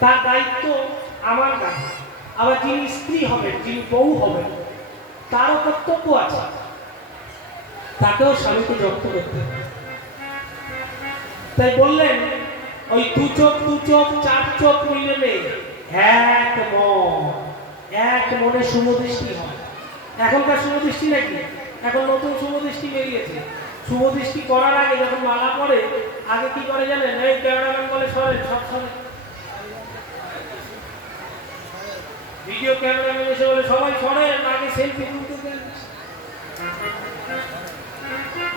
তার দায়িত্ব আমার কাছে। আবার যিনি স্ত্রী হবেন, যিনি বউ হবেন, তারও কর্তব্য আছে, তাকেও স্বামীকে যত্ন করতে হবে। তাই বললেন ওই দু চোখ চার চোখ মিলে এক মনে শুভদৃষ্টি হয়। এখনকার শুভদৃষ্টি নাকি, এখন নতুন শুভদৃষ্টি বেরিয়েছে। শুভদৃষ্টি করার আগে যখন মালা পড়ে, আগে কি করে জানেন? এই ক্যামেরাম্যান বলে সরেন, সব সরেন। ভিডিও ক্যামেরাম্যান এসে বলে সবাই সরেন, আগে সেলফি তুলতে দেন।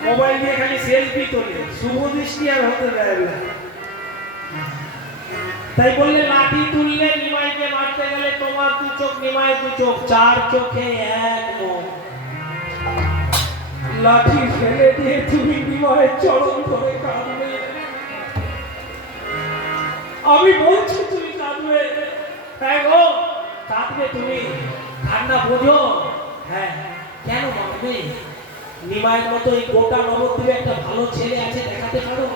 মোবাইল দিয়ে খালি সেলফি তোলে, শুভদৃষ্টি আর হতে দেয় না। তাই বললে লাঠি তুললে নিমাইকে মারতে গেলে তোমার দু চোখ নিমাই দু চোখ, চার চোখে এক মন। লাঠি ফেলে দিয়ে তুমি নিমাইয়ের চরণ ধরে কাঁদবে। আমি বলছি তুমি কাঁদবে। হ্যাঁ গো, কাঁদবে তুমি, কান্না বোঝো। হ্যাঁ, কেন মারবে? নিমাইয়ের মতো এই গোটা নবদ্বীপে একটা ভালো ছেলে আছে, দেখাতে পারো?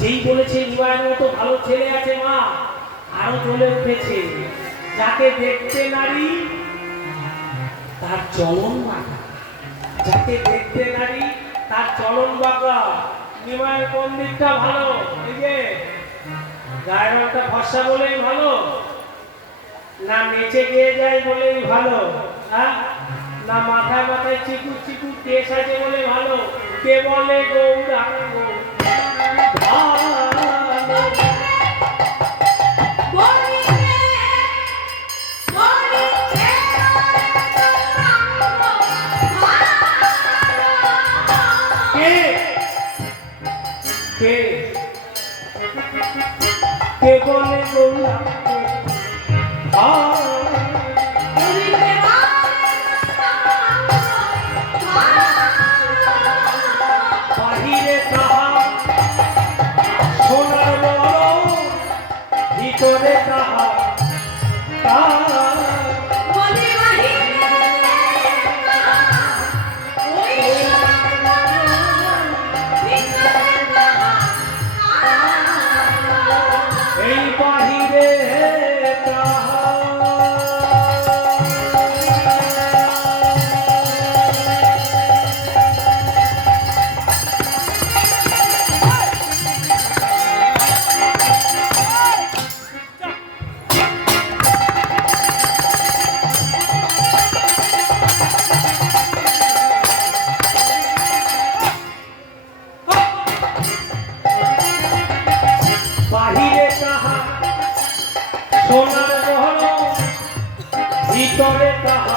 যেই বলেছে নিমাইয়ের মতো ভালো ছেলে আছে, মা আরো চলে উঠেছে। যাকে দেখতে নারী তার চলন বাঁকা, যাকে দেখতে নারী তার চলন বাঁকা। নিমাইয়ের কোন দিকটা ভালো? এই যে গায়ের রংটা ফর্সা বলেই ভালো, না নেচে গিয়ে যায় বলেই ভালো, হ্যাঁ, না মাথায় মাথায় চিকু চিকু কেস আছে বলে ভালো? কে বলে গৌরাঙ্গ কে বলে গৌরাঙ্গ বাহিরে তাহা সোনার বড়, ভিতরে তাহা এই বাহিরে তাহা। বাহিরে তাহা সোনার গহন, ভিতরে তাহা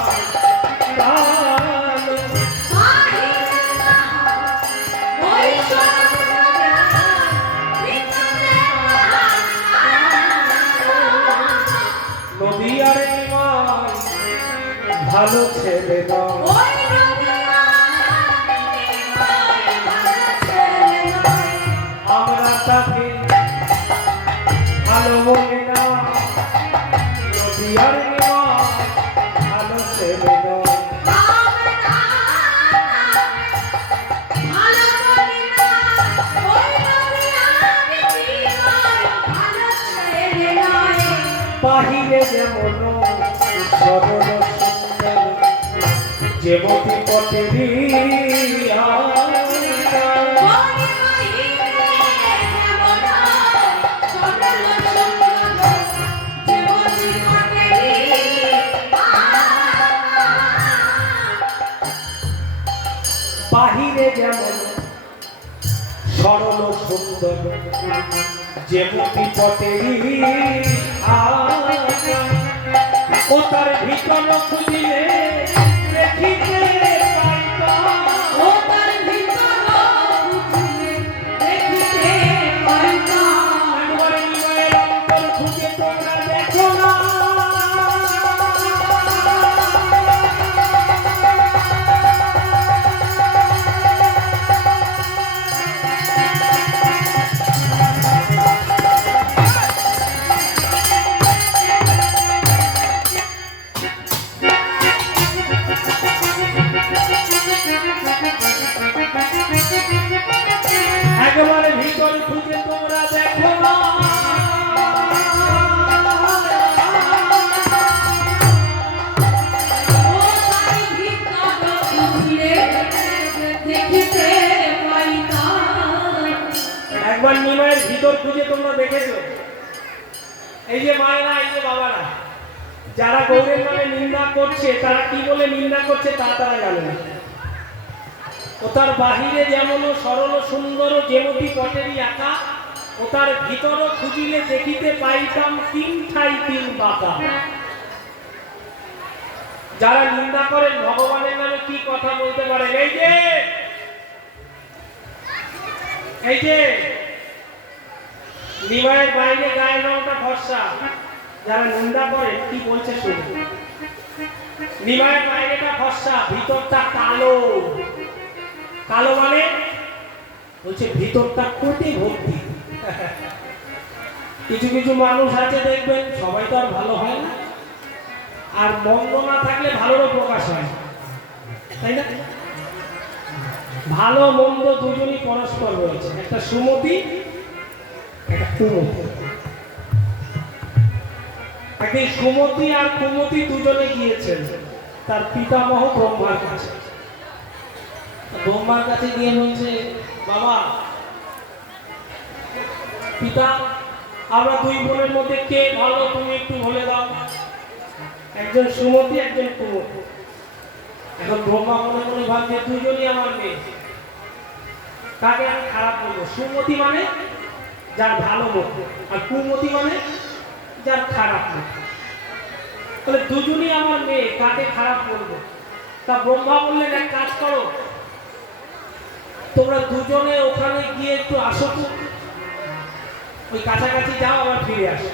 নদিয়ার নিমাই ভালো ছেলে নয়, আমরা তাকে ভালো বলি না। নদিয়ার নিমাই ভালো ছেলে নয়, বাহিরে যেমন সরল সুন্দর, যেমতি পটেরি বাহিরে যেমন সরল সুন্দর, যেমতি পটেরি ও তার ভিতর খুঁজিলে দেখিতে পাইতা, ও তার ভিতর খুঁজিলে দেখিতে পাইতা। একবার নিমাইয়ের অন্তর খুঁজে তোমরা দেখো না, এই যে মায়েরা, এই যে বাবারা, যারা গৌরের নামে নিন্দা করছে, তারা কি বলে নিন্দা করছে তা তারা জানে না। ও তার বাহিরে যেমন সরল সুন্দর যেমতি পটেরই আঁকা, ও তার ভিতর খুঁজিলে দেখিতে পাইতাম তিন ঠাই তিন বাঁকা। যারা নিন্দা করেন ভগবানের নামে কি কথা বলতে পারেন? এই যে নিমায়ের বাইরে গায়ের রংটা ফর্সা, যারা নিন্দা করে কি বলছে শুনুন। নিমায়ের বাইরেটা ফর্সা, ভিতরটা কালো। কালো মানে বলছে ভিতরটা কোটে ভর্তি। কিছু কিছু মানুষ আছে দেখবেন, সবাই তো আর ভালো হয় না, আর মন্দ না থাকলে ভালোরও প্রকাশ হয়, তাই না? ভালো মন্দ দুজনই পরস্পর রয়েছে, একটা সুমতি একটা কুমতি। একদিন সুমতি আর কুমতি দুজনে গিয়েছেন তার পিতামহ ব্রহ্মার কাছে। ব্রহ্মার কাছে গিয়ে বলছে, বাবা পিতা, আমরা দুই বোনের মধ্যে কে ভালো তুমি একটু বলে দাও। একজন সুমতি, একজন কুমতি। এখন ব্রহ্মা মনে মনে ভাবছে দুজনই আমার মেয়ে, কাকে আমি খারাপ বলবো? সুমতি মানে যার ভালো মুখ, আর কুমতি মানে যার খারাপ মুখ। তাহলে দুজনই আমার মেয়ে, কাকে খারাপ বলবো? তা ব্রহ্মা বললেন, এক কাজ করো, তোমরা দুজনে ওখানে গিয়ে একটু আসো, ওই কাছাকাছি যাও, আবার ফিরে আসো।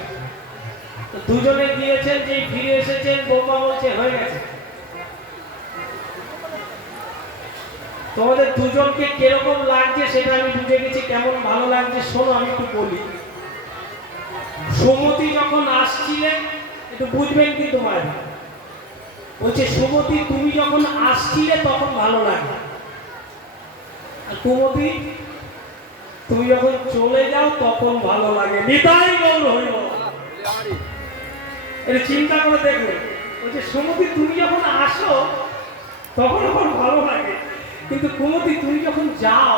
দুজনে গিয়েছেন, যে ফিরে এসেছেন, ব্রহ্মা বলছে হয়ে গেছে। তোমাদের দুজনকে কিরকম লাগছে সেটা আমি বুঝে গেছি, কেমন ভালো লাগছে শোনো, আমি একটু বলি। সুমতি যখন আসছিলেন, একটু বুঝবেন কিন্তু মায়ের, বলছে সুমতি তুমি যখন আসছিলে তখন ভালো লাগে, আর কুমতি তুমি যখন চলে যাও তখন ভালো লাগে। নিতাই গৌর হরি বল। এটা চিন্তা করে দেখবে, বলছে সুমতি তুমি যখন আসো তখন আমার ভালো লাগে, কিন্তু কুমতি তুমি যখন যাও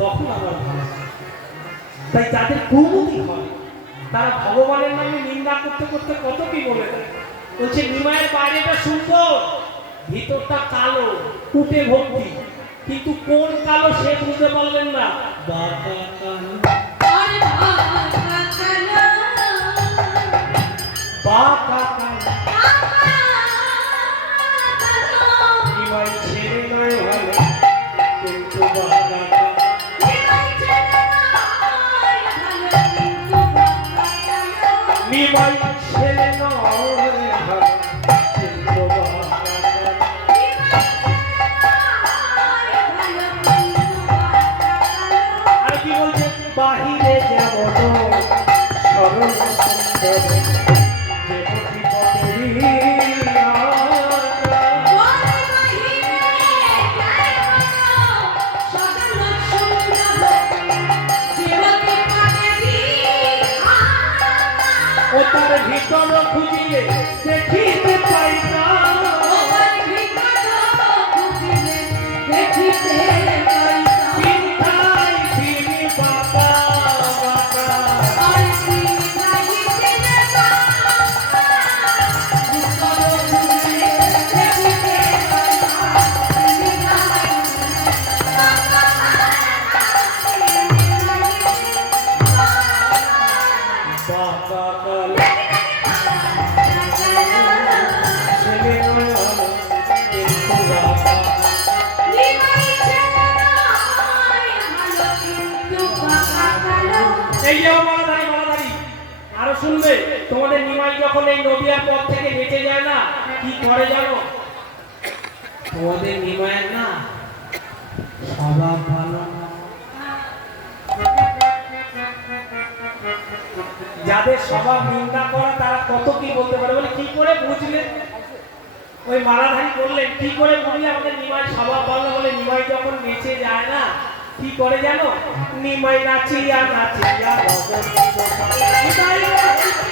তখন আমার ভালো লাগে। তাই যাদের কুমতি হয় তারা ভগবানের নামে নিন্দা করতে করতে কত কি বলে দেয়। বলছে নিমায়ের বাইরেটা সুন্দর, ভিতরটা কালো, কুটে ভর্তি, কিন্তু কোন কালো সে বুঝতে পারলেন না। বাঁকা কালো, বাঁকা কালো, নিমাই ছেলে নয় ভালো, কিন্তু বাঁকা কালো। নিমাই ছেলে নয় ভালো, কিন্তু বাঁকা কালো। আর কি বলছে, বাহিরে যেমন সরল সুন্দর যেমতি পটেরই আঁকা। ও তার ভিতর খুঁজিলে দেখিতে পাইতাম, তিনটাই তিন বাঁকা বাঁকা। বাঁকা কালো, ছেলে নয় ভালো, কিন্তু বাঁকা। এই যে মালাধারী, মালাধারী, আরো শুনবে, তোমাদের নিমাই যখন এই নদিয়ার পথ থেকে বেঁচে যায় না, কি করে জানো? তোমাদের নিমায়ের না স্বভাব ভালো না। যাদের স্বভাব নিন্দা করা তারা কত কি বলতে পারে। বলে কি করে বুঝলে? ওই মালাধারী বললেন, কি করে বুঝলে আমাদের নিমাই স্বভাব ভালো? বলে নিমাই যখন বেঁচে যায় না কি করে জানো? নিমাই নাচিয়া নাচিয়া নাচিয়া নাচিয়া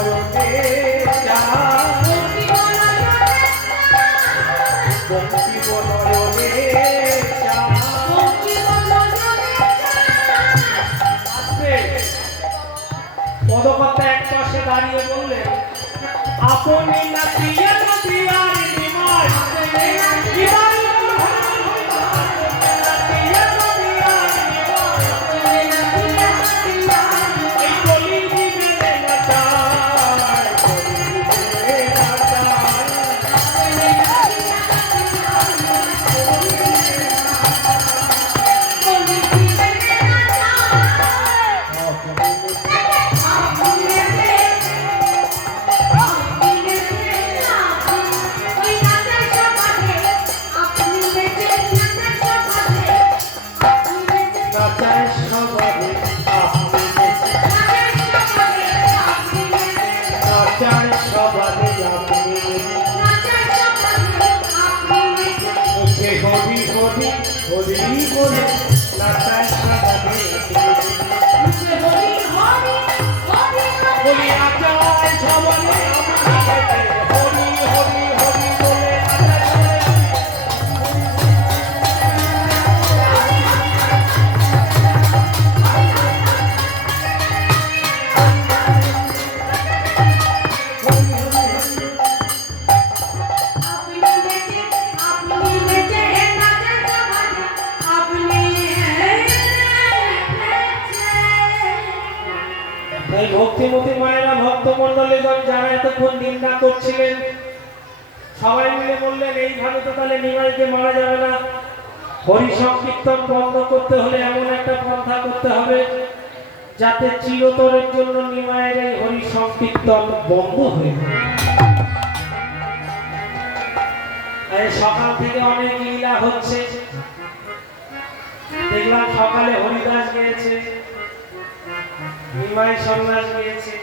নয়নে বঙ্কিম নয়নে পদকর্তা এক পাশে দাঁড়িয়ে বললেন, আপনি না প্রিয়া নদিয়ার নিমাই ভক্তিমতী মায়েরা ভক্তমন্ডলীগণ যারা এতক্ষণ নিন্দা করছিলেন সবাই মিলে বললেন, এইভাবে তো তাহলে নিমাইকে মারা যাবে না, হরি সংকীর্তন বন্ধ করতে হলে এমন একটা পন্থা করতে হবে যাতে চিরতরের জন্য নিমাইয়ের এই হরি সংকীর্তন বন্ধ হয়ে যায়। সকাল থেকে অনেক লীলা হচ্ছে, দেখলাম সকালে হরিদাস গিয়েছে, নিমাই সন্ন্যাস গিয়েছে,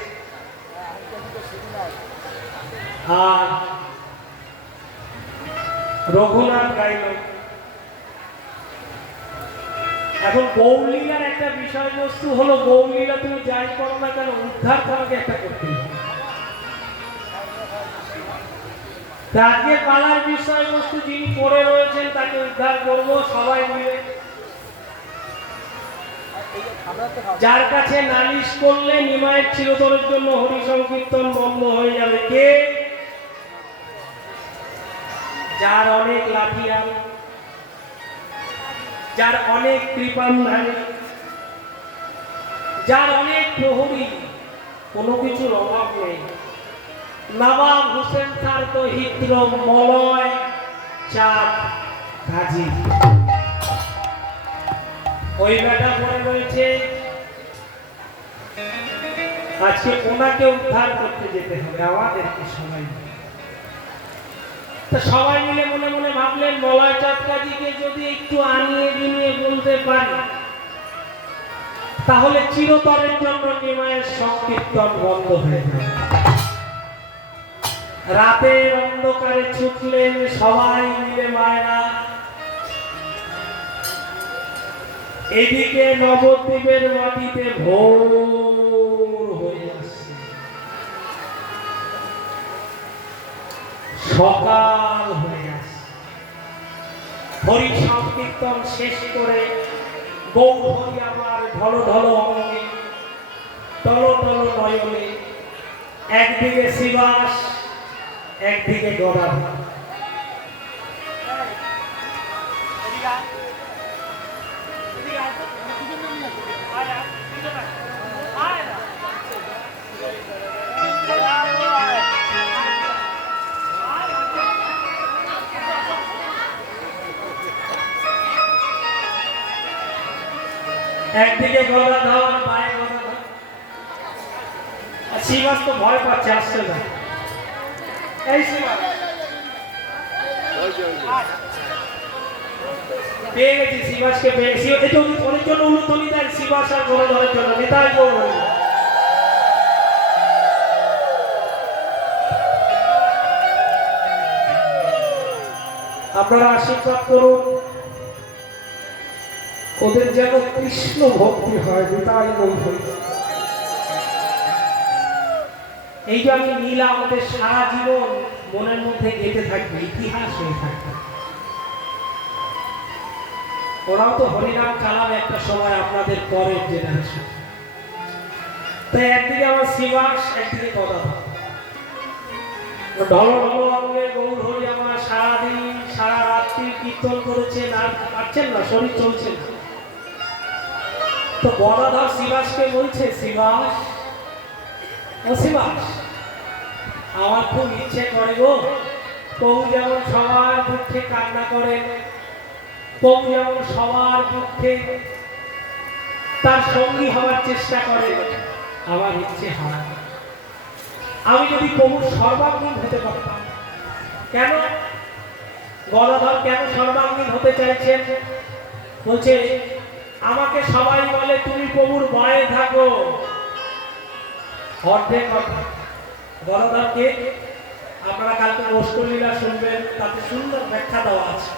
আর রঘুনাথ গাইল। এখন গৌরলীলার একটা বিষয়বস্তু হলো, গৌরলীলা তুমি যাই করো না কেন উদ্ধার তোমাকে একটা করতে হবে। আজকে পালার বিষয়বস্তু যিনি পড়ে রয়েছেন তাকে উদ্ধার করবো সবাই মিলে। যার কাছে নালিশ করলে নিমাইয়ের চিরতরের জন্য হরি সংকীর্তন বন্ধ হয়ে যাবে, কে? যার অনেক লাঠিয়াল, যার অনেক কৃপান্ধারী, যার অনেক প্রহরী, কোনো কিছুর অভাব নেই। নবাব হোসেন তার তো হিত্র মলয় চাঁদ গাজী, ওই বেটা পড়ে রয়েছে। আজকে ওনাকে উদ্ধার করতে যেতে হবে আমাদেরকে সবাই। তো সবাই মিলে মনে মনে ভাবলেন, মলয় চাঁদ গাজীকে যদি একটু আনিয়ে বিনিয়ে বলতে পারি তাহলে চিরতরের জন্য নিমাইয়ের সংকীর্তন বন্ধ হয়ে যাবে। রাতের অন্ধকারে ছুটলেন সবাই মিলে মায়েরা। এদিকে নবদ্বীপের মাটিতে ভোর হয়ে আসছে, সকাল হয়ে আসছে। হরি সংকীর্তন শেষ করে গৌরহরি আমার ঢল ঢল অঙ্গে, টল টল নয়নে, একদিকে শিবাস একদিকে গদাধর। একদিকে গদাধর, পায়ে গদাধর। শিবাস তো ভয় পাচ্ছে, আসছে না। এই শিবাস পেয়ে গেছি, শিবাসকে পেয়ে গেছি। এটা ওদের জন্য উলুধ্বনি দেন, শিবাস আর গদাধরের জন্য। নেতাই গৌর আপনারা আশীর্বাদ করুন, ওদের যেন কৃষ্ণ ভক্তি হয়। নেতাই গৌর। এই যে আমি নীলা আমাদের সারা জীবন মনের মধ্যে গেঁথে থাকবে, ইতিহাস হয়ে থাকবে। ওরাও তো হরিনাম চালাবে একটা সময় আপনাদের পরের জেনারেশন। তাই একদিকে আমার শিবাস, একদিকে গদাধর। ঢল ঢল অঙ্গে গৌর হরি আমার সারাদিন সারা রাত্রি কীর্তন করেছেন, আর পারছেন না, শরীর চলছে না। তো গদাধর শিবাসকে বলছে, শিবাস, ও শিবাস, আমার খুব ইচ্ছে করে গো, প্রভু যেমন সবার দুঃখে কান্না করেন, প্রভু যেমন সবার দুঃখে তার সঙ্গী হওয়ার চেষ্টা করে, আমার ইচ্ছে হয় আমি যদি প্রভুর সর্বাঙ্গীন হতে পারতাম। কেন গদাধর কেন সর্বাঙ্গীন হতে চাইছেন? বলছে, আমাকে সবাই বলে তুমি প্রভুর ভয়ে থাকো। অর্ধেক কথা গদাধরকে আপনারা কালকে অষ্টলীলা শুনবেন, তাতে সুন্দর ব্যাখ্যা দেওয়া আছে।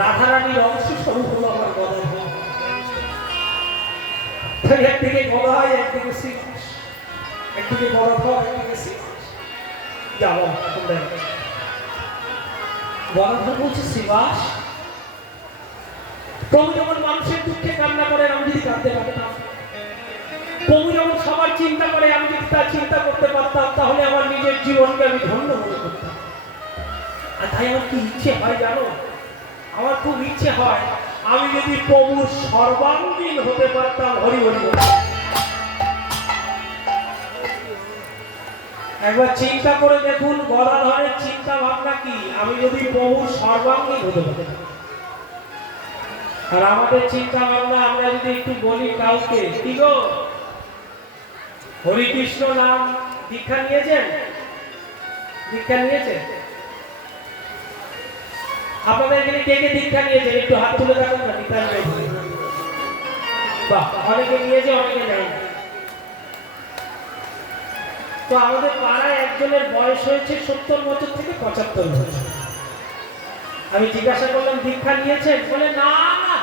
রাধারানীর অংশ স্বরূপ হলো আমার গদাধর। একদিকে গদা হয়, একদিকে শ্রীকৃষ্ণ, একদিকে গদাধর, একদিকে শ্রীকৃষ্ণ। যাব গদাধর বলছে, শিবাস, প্রভু যখন মানুষের দুঃখে কান্না করেন, আমি যদি কাঁদতে পারতাম, প্রভু যখন সবার চিন্তা করে, আমি যদি তার চিন্তা করতে পারতাম, তাহলে আমার নিজের জীবনকে আমি ধন্য মনে করতাম। আর তাই আমার কি ইচ্ছে হয় জানো? আমার খুব ইচ্ছে হয় আমি যদি প্রভুর সর্বাঙ্গীন হতে পারতাম। হরি হরি। একবার চিন্তা করে দেখুন গদাধরের চিন্তা ভাবনা কি, আমি যদি প্রভুর সর্বাঙ্গীন হতে পারতাম। আর আমাদের চিন্তা ভাবনা আমরা যদি একটু বলি কাউকে, কি গো হরি কৃষ্ণ নাম দীক্ষা নিয়েছেন? দীক্ষা নিয়েছেন? আপনাদের এখানে কে কে দীক্ষা নিয়েছেন? একটু হাত তুলে দেখুন না। বাহ, অনেকে নিয়েছে, অনেকে নেই। তো আমাদের পাড়ায় একজনের বয়স হয়েছে 70 বছর থেকে 75 বছর। আমি জিজ্ঞাসা করলাম দীক্ষা নিয়েছেন? বলে না না,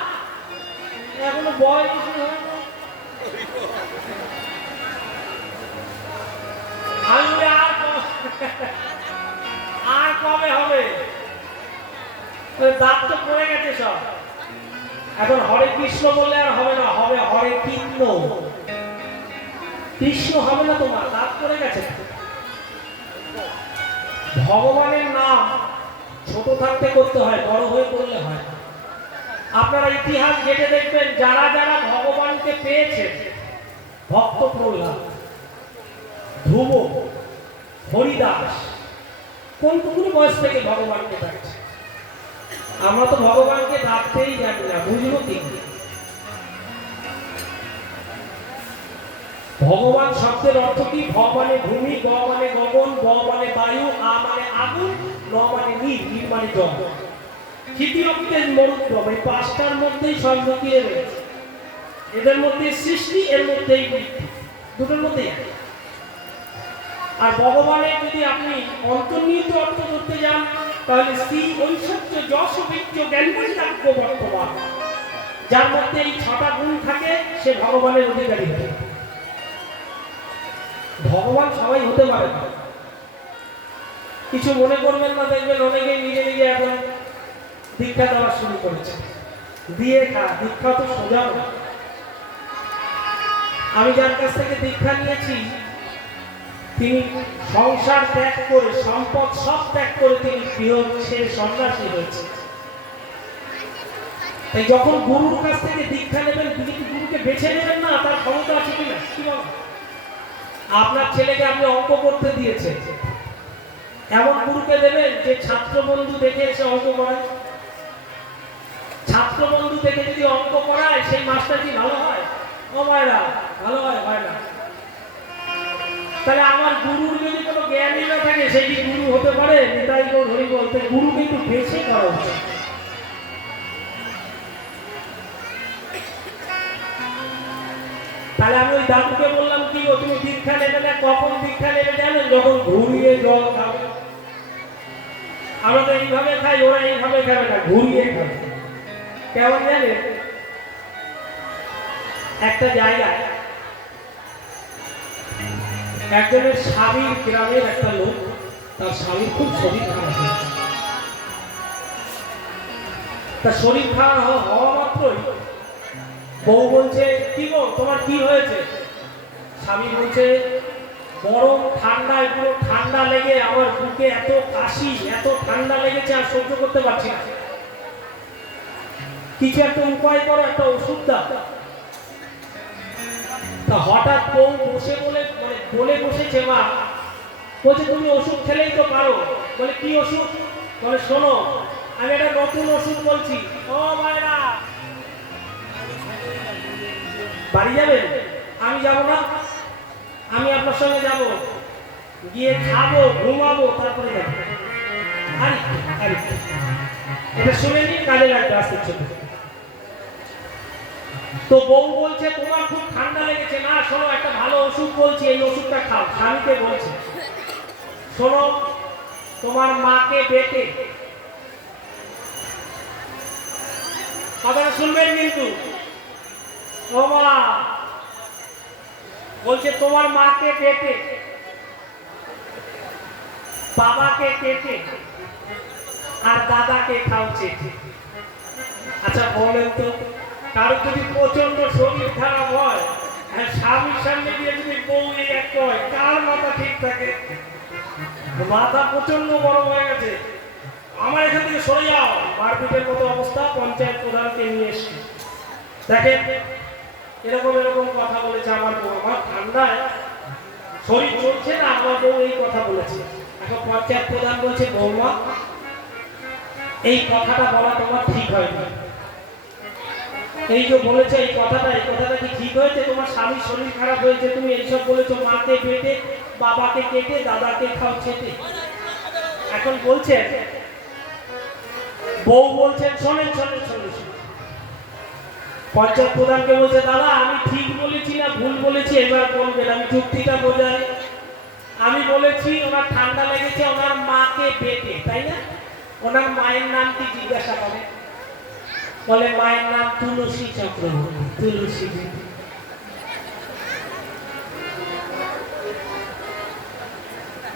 এখনো বয়স হয় না। আর কবে হবে? দাঁত তো পড়ে গেছে সব। এখন হরে কৃষ্ণ বললে আর হবে না, হবে হরে কৃষ্ণ। কৃষ্ণ হবে না তোমার, দাঁত পড়ে গেছে। ভগবানের নাম ছোট থাকতে করতে হয়, বড় হয়ে করলে হয়। আপনারা ইতিহাস ঘেটে দেখবেন, যারা যারা ভগবানকে পেয়েছে, ভক্ত প্রহ্লাদ, ধ্রুব, হরিদাস, কোন বয়স থেকে ভগবানকে ডাকছে? আমরা তো ভগবানকে ডাকতেই জানি না, বুঝলো কি? ভগবান শব্দের অর্থ কি? ভ মানে ভূমি, গ মানে গগন, ব মানে বায়ু, আ মানে আগুন, ন মানে নীল, নীল মানে জল। ক্ষিতিরক্তের মরুদ্রম, এই পাঁচটার মধ্যেই সব লুকিয়ে রয়েছে। এদের মধ্যে সৃষ্টি, এর মধ্যেই মৃত্যু, দুটোর মধ্যেই। আর ভগবানের যদি আপনি অন্তর্নিহিত অর্থ করতে যান, তাহলে শ্রী ঐশ্বর্য যশ বীর্য জ্ঞানবৈরাগ্য বর্তমান, যার মধ্যে এই 6টা গুণ থাকে, সে ভগবানের অধিকারী হবে। ভগবান সবাই হতে পারে না, কিছু মনে করবেন না। দেখবেন অনেকে নিজে নিজে এখন দীক্ষা দেওয়া শুরু করেছে। দিয়ে খা, দীক্ষা তো সোজা না। আমি যার কাছ থেকে দীক্ষা নিয়েছি, তিনি সংসার ত্যাগ করে, সম্পদ সব ত্যাগ করে তিনি গৃহ ছেড়ে সন্ন্যাসী হয়েছে। তাই যখন গুরুর কাছ থেকে দীক্ষা নেবেন, গুরুকে বেছে নেবেন না, তার ক্ষমতা আছে কিনা। কি বল, আপনার ছেলেকে আপনি অঙ্ক করতে দিয়েছেন, এমন গুরুকে দেবেন যে ছাত্র বন্ধু দেখে এসে অঙ্ক করায়। ছাত্র বন্ধু দেখে যদি অঙ্ক করায়, সেই মাস্টার কি ভালো হয়? ও মায়েরা, ভালো হয়? হয় না। তাহলে আমার গুরুর যদি কোনো জ্ঞানই না থাকে, সে কি গুরু হতে পারে? নিতাই গৌর হরি বলতে গুরু কিন্তু বেছে করা উচিত। তাহলে আমি ওই দাদুকে বললাম, কি গো তুমি দীক্ষা নেবে না? কখন দীক্ষা নেবে জানেন? যখন ঘুরিয়ে জল খাবে। আমরা তো এইভাবে খাই, ওরা এইভাবে খাবে না, ঘুরিয়ে খাবে। কেমন জানেন? একটা জায়গায় একজনের স্বামীর গ্রামের একটা লোক, তার স্বামীর খুব শরীর খারাপ হয়েছে। তার শরীর খারাপ হওয়া মাত্রই বউ বলছে, কি গো তোমার কি হয়েছে? স্বামী বলছে, গরম ঠান্ডায় পুরো ঠান্ডা লেগে আমার বুকে এত কাশি, এত ঠান্ডা লেগেছে আর সহ্য করতে পারছি না, কিছু একটা উপায় করো, একটা ওষুধ দাও। তা হঠাৎ বউ বলে বসেছে, মা বলছে তুমি ওষুধ খেলেই তো পারো। বলে কি ওষুধ? বলে শোনো, আমি একটা নতুন ওষুধ বলছি। ও মায়েরা, বাড়ি যাবেন? আমি যাব না, আমি আপনার সঙ্গে যাব, গিয়ে খাবো, ঘুমাবো, তারপরে যাবো। আরে আরে এটা শুনে নিন, কাজে লাগবে আসতে ছোট। তো বউ বলছে, তোমার খুব ঠান্ডা লেগেছে, না শোনো একটা ভালো ওষুধ বলছি, এই ওষুধটা খাও। স্বামীকে বলছে, শোনো তোমার মাকে বেটে, কথাটা শুনবেন কিন্তু, ও মা বলছে তোমার মাকে বেটে, বাবাকে কেটে আর দাদাকে খাওয়াচ্ছে। আচ্ছা বলেন তো, কারো যদি প্রচন্ড শরীর খারাপ হয়, স্বামীর সামনে গিয়ে যদি বউ এক কয়, কার মাথা ঠিক থাকে? মাথা প্রচন্ড গরম হয়ে গেছে, আমার এখান থেকে সরে যাও, মারপিটের মতো অবস্থা। পঞ্চায়েত প্রধানকে নিয়ে এসছি, দেখেন এরকম এরকম কথা বলেছে আমার বউ, আমার ঠান্ডায় শরীর চলছে না, আমার বউ এই কথা বলেছে। এখন পঞ্চায়েত প্রধান বলছে, বৌমা এই কথাটা বলা তোমার ঠিক হয়নি, এই যে বলেছে এই কথাটা কি ঠিক হয়েছে? তোমার স্বামীর শরীর খারাপ হয়েছে, তুমি এইসব বলেছো, মাকে বেটে, বাবাকে কেটে, দাদাকে খাও ছেটে। এখন বলছেন, বউ বলছেন, শোনেন শোনেন শোনেন, পঞ্চায়েত প্রধানকে বলছে, দাদা আমি ঠিক বলেছি না ভুল বলেছি এবার বলবেন, আমি যুক্তিটা বোঝাই। আমি বলেছি ওনার ঠান্ডা লেগেছে, ওনার মাকে বেটে, তাই না? ওনার মায়ের নাম কি জিজ্ঞাসা করে? বলে মায়ের নাম তুলসী চক্রবর্তী, তুলসী।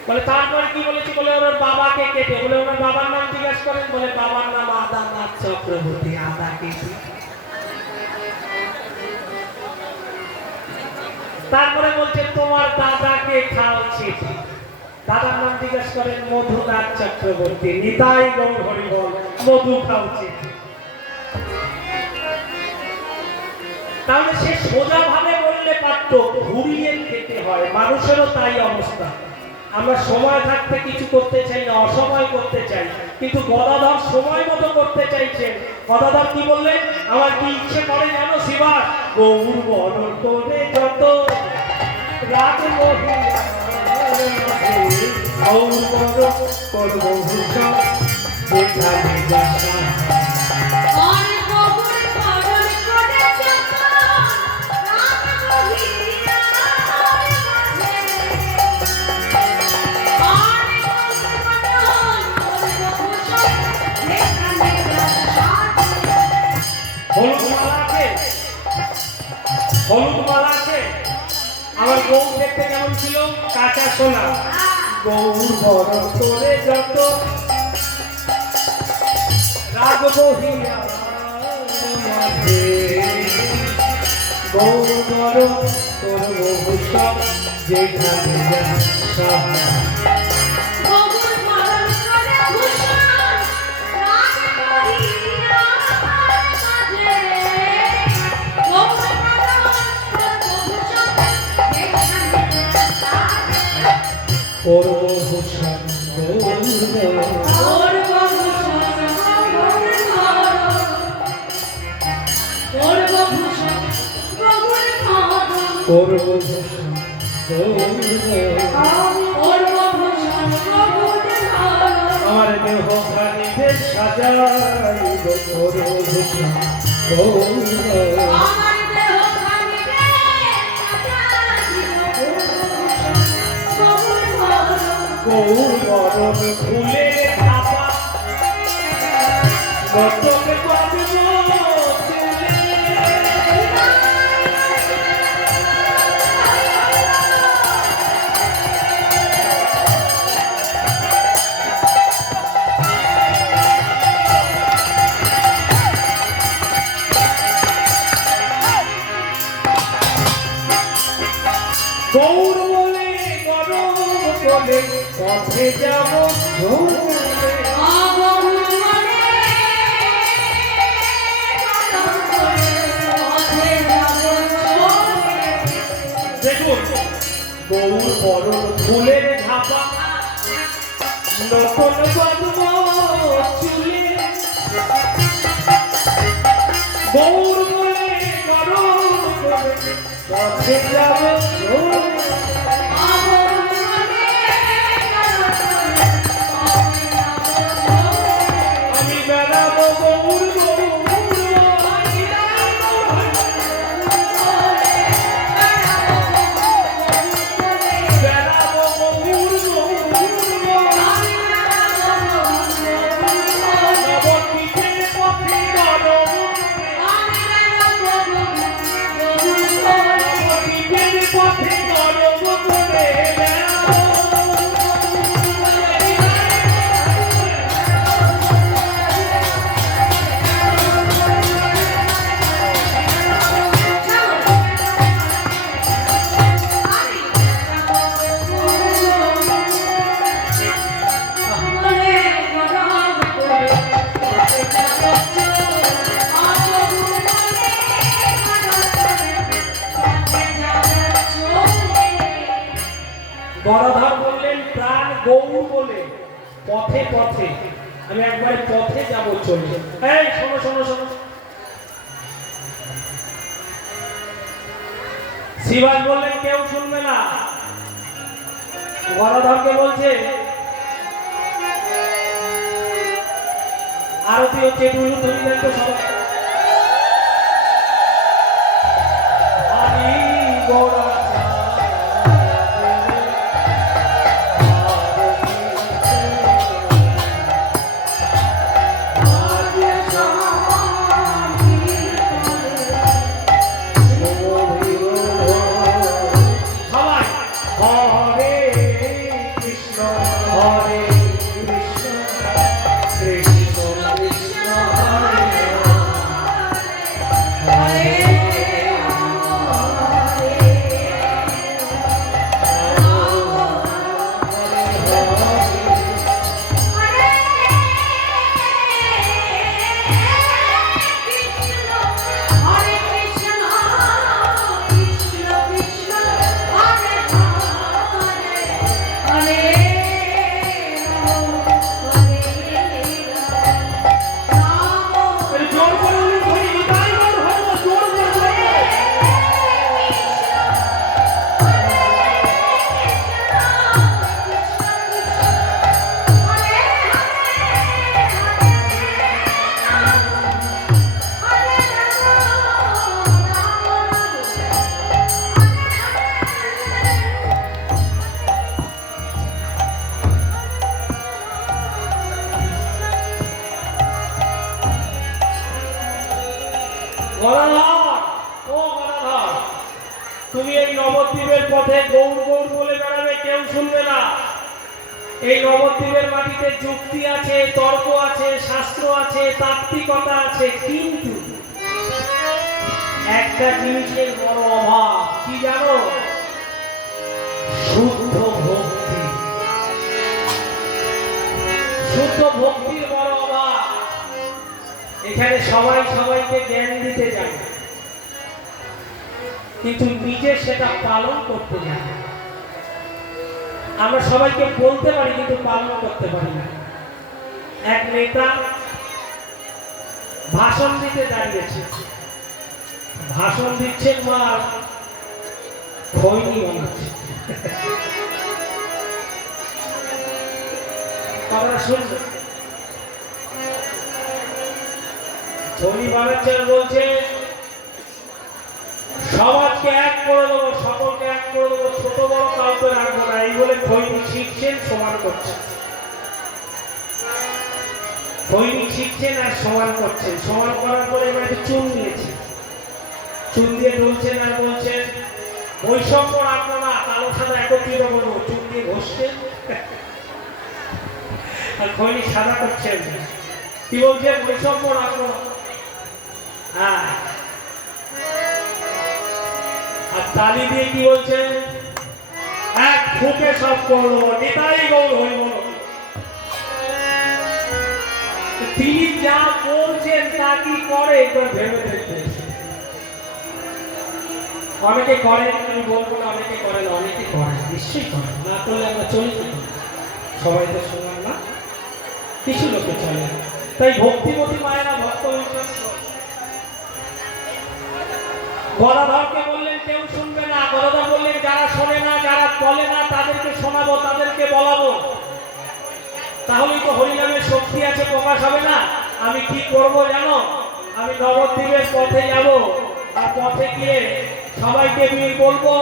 বলে তারপরে কি বলেছি? বলে ওনার বাবাকে কেটে। বলে ওনার বাবার নাম জিজ্ঞাসা করেন? বলে বাবার নাম আদানাথ চক্রবর্তী, আদা কেটে। তারপরে বলছে তোমার দাদাকে খাওয়াচ্ছে, দাদার নাম জিজ্ঞাসা করেন? মধুনাথ চক্রবর্তী, নিতাই গৌর হরি বল, মধু খাওয়াচ্ছে। তাহলে সে সোজা ভাবে বললে পারত, ঘুরিয়ে খেতে হয়। মানুষেরও তাই অবস্থা, আমরা সময় থাকতে কিছু করতে চাই না, অসময় করতে চাই। কিন্তু গদাধর সময় মতো করতে চাইছেন। গদাধর কি বললেন? আমার কি ইচ্ছে করে জানো শিবা? গৌর বরণ করে যত রাগ মহিয়া গৌর বরণ করবো ভূষণ যেখানে যাসা। হলুদ মালা আছে, আমার বউ দেখতে কেমন ছিল? কাঁচা সোনা। গৌর বরণ করে যত রাগ বহিয়া গৌর বরণ করবো ভূষণ যেখানে যাসা। করবো ভূষণ আমার দেহ খানিতে সাজাইব করবো ভূষণ গৌর বরণ ফুলের থাপা কতকে পাবো গৌর বলে গরম বলে পথে যাব দেখুন গৌর বড় ফুলের ঝাপা নতুন পদ্ম চুলে গৌর বলে গরম বলে পথে যাব আমি বেড়াবো গৌর গদাধর বললেন প্রাণ গৌর বলে পথে পথে আমি একবারে পথে যাব চলে এই শোনো শোনো শোনো শিবাজ বললেন কেউ শুনবে না গদাধরকে বলছে আরতি হচ্ছে টুলু তুমি দেন তো সবাই আমি গৌর তুমি এই নবদ্বীপের পথে গৌর গৌর বলে বেড়াবে কেউ শুনবে না এই নবদ্বীপের মাটিতে যুক্তি আছে তর্ক আছে শাস্ত্র আছে তাত্ত্বিকতা আছে কিন্তু একটা জিনিসের বড় অভাব কি জানো শুদ্ধ ভক্তি শুদ্ধ ভক্তির বড় অভাব এখানে সবাই সবাইকে জ্ঞান দিতে জানে কিন্তু নিজে সেটা পালন করতে জানে আমরা সবাইকে বলতে পারি কিন্তু পালন করতে পারি না এক নেতা ভাষণ দিতে দাঁড়িয়েছে ভাষণ দিচ্ছেন মা খৈনি বানাচ্ছে আপনারা শুনবেন খৈনি বানাচ্ছেন বলছে সমাজকে এক করে দেবো সকলকে এক করে দেবো ছোট বড় কাউকে রাখবো না এই বলে খৈনি শিখছেন সমান করছেন খৈনি শিখছেন আর সমান করছেন সমান করার পরে এবার একটু চুন নিয়েছে চুন দিয়ে ঢুলছেন আর বলছেন বৈষম্য রাখবো না কালো সাদা একত্রিত করবো চুন দিয়ে ঘষছেন আর খৈনি সাদা করছেন কি বলছেন বৈষম্য রাখবো হ্যাঁ আর তালি দিয়ে কি বলছেন ঠুকে সব করলো, নিতাই গৌর হইল। তিনি যা বলছেন তা কি করে একবার ভেবে দেখতে। অনেকে করে, আমি বলবো না অনেকে করে না, অনেকে করে, নিশ্চয়ই করে, না করলে আমরা চলি না। সবাই তো সমান না, কিছু লোকে চলে। তাই ভক্তিমতী মায়েরা ভক্ত বিশ্বাস গদাধরকে বললেন কেউ শুনবে না। গদাধর বললেন যারা শোনে না, যারা বলে না তাদেরকে শোনাবো, তাদেরকে বলাবো, তাহলেই তো হরিনামের শক্তি আছে, প্রকাশ হবে না। আমি কি করব জানো? আমি নবদ্বীপের পথে যাব, আর পথে গিয়ে সবাইকে বলবো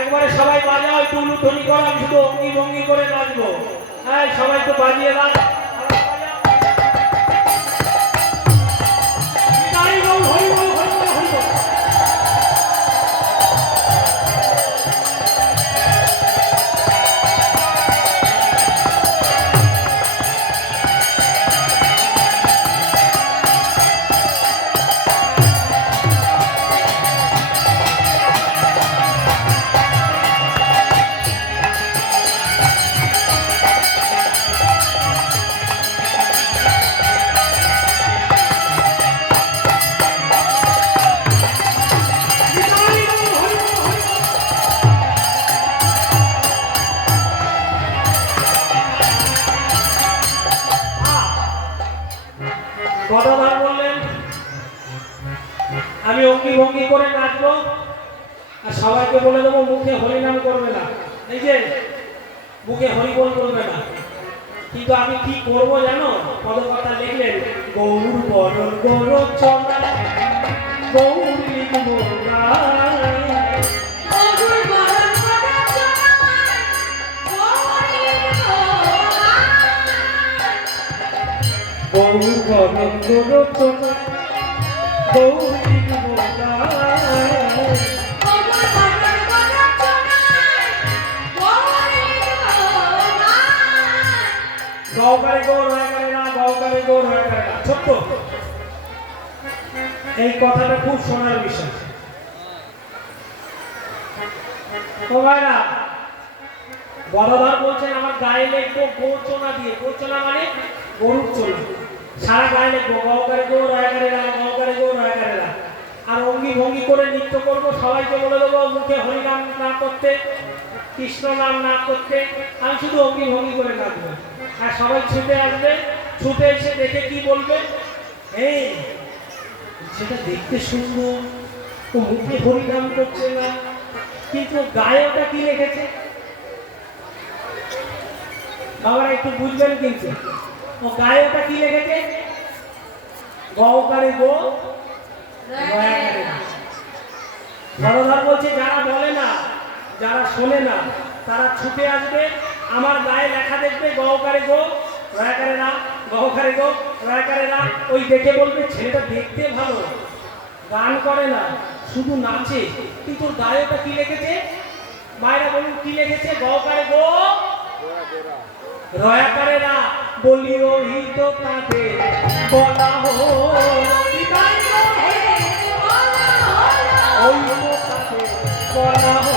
একবারে সবাই বাজাও, একটু উলুধ্বনি করো, আমি শুধু অঙ্গি ভঙ্গি করে নাচবো। হ্যাঁ, সবাই তো বাজিয়ে দাও। গদাধর বললেন আমি অঙ্গি ভঙ্গি করে নাচবো, আর সবাইকে বলে দেবো মুখে হরিনাম করবে না, এই যে মুখে হরিবোল করবে না। কিন্তু আমি কি করব জানো? পদকথা লিখলেন গৌর বরণ গৌর চনা গৌর লিখব না, গৌর বরণ গৌর চনা গৌর লিখব না। গৌকারে গৌর হয়ে গেলে না, গৌকারে গৌর হয়ে গেলে না। ছোট্ট এই কথাটা খুব শোনার বিষয়। ও ভাইরা, গদাধর বলছেন আমার গায়ে লিখবো গৌচনা দিয়ে। গৌচনা মানে গরুর চোনা, সারা গায়ে লিখবো গৌকারে গৌর হয়ে গেলে না, গৌকারে গৌর হয়ে গেলে না। আর অঙ্গি ভঙ্গি করে নৃত্য করবো, সবাইকে বলে দেবো মুখে হরিনাম না করতে, কৃষ্ণ নাম না করতে, আমি শুধু অঙ্গি ভঙ্গি করে নাচবো। আর সবাই ছুটে আসবে, ছুটে এসে দেখে কি বলবে, এই সেটা দেখতে সুন্দর, ও মুখে হরিনাম করছে না, কিন্তু গায়ে ওটা কি লিখেছে? বাবারা একটু বুঝবেন, কিন্তু ও গায়ে ওটা কি লিখেছে? গৌকারে গো গয়াকারে না। গদাধর বলছে যারা বলে না, যারা শোনে না, তারা ছুটে আসবে, আমার গায়ে লেখা দেখবে গৌকারে গো গয়াকারে না, গৌকারে গো গয়াকারে না। ওই দেখে বলবে ছেলেটা দেখতে ভালো, গান করে না, শুধু নাচে, কিন্তু গায়ে ওটা কি লিখেছে? মায়েরা বলুন কি লিখেছে? গৌকারে গো রয়াকারে না। বলি রহিত তাতে বলা হো, ওই তো তাতে বলা হো,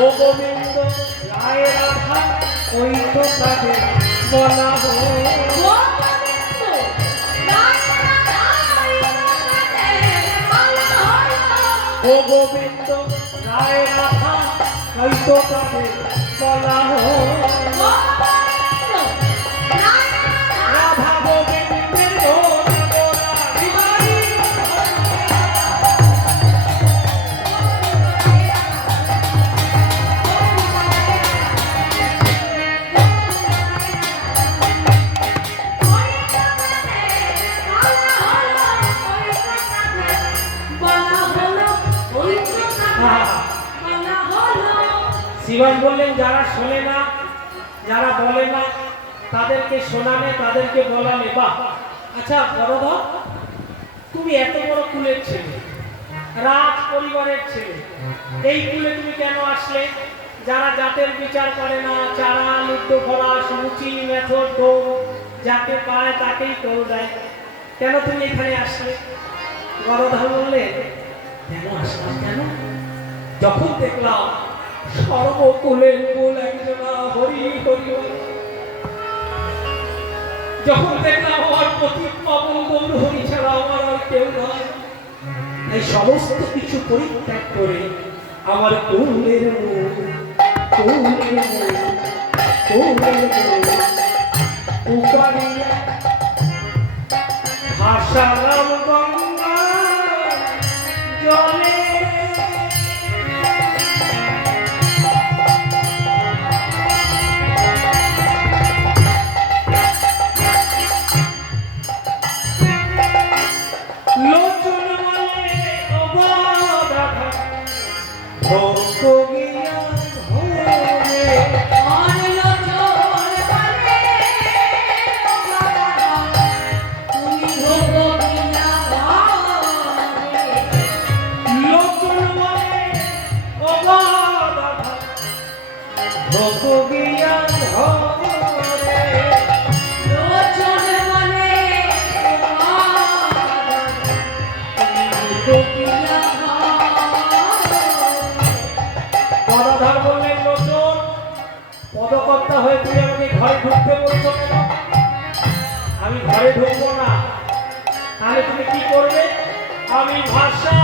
ও গোবিন্দ রায়ের রাধা, ওই তো তাতে বলা হো, ও গোবিন্দ রায়ের রাধা, ওই তো তাতে বলা হো, রাধা গোবিন্দের শিবান বললেন যারা শোনে না, যারা বলে না, তাদেরকে শোনানে, তাদেরকে বলানে। বাহ! আচ্ছা গদাধর, তুমি এত বড় কুলের ছেলে, রাজ পরিবারের ছেলে, এই কুলে তুমি কেন আসলে? যারা জাতের বিচার করে না, চারা লুদ্দ ফলাস মুচি মেথর ডোম, যাকে পায় তাকেই তোল দেয়, কেন তুমি এখানে আসলে? গদাধর বললেন কেন আসলাম কেন? যখন দেখলাম সর্বকুলের কুল একজনা হরি হরি হরি, যখন দেখলাম আমার প্রতি পাবন বন্ধু হরি ছাড়া আমার আর কেউ নয়, এই সমস্ত কিছু পরিত্যাগ করে আমার কুলের মূল কুলের মূল কুলের মূল উপারিয়া ভাষারাম গঙ্গা জলে লোচন বলে অবাধা ভক্ত গিয়া ধরে আর লোচন বলে অবাধা তুমি ভগিয়া ধরে। লোচন বলে অবাধা ভক্ত গিয়া ধরে লোচন বলে অবাধা তুমি ভগিয়া ধরে। পদাধার বললেন লোচন, পদকর্তা হয়ে তুই আমাকে ঘরে ঢুকতে বলছো কেন? আমি ঘরে ঢুকবো না। তাহলে তুমি কি করবে? আমি ভাষা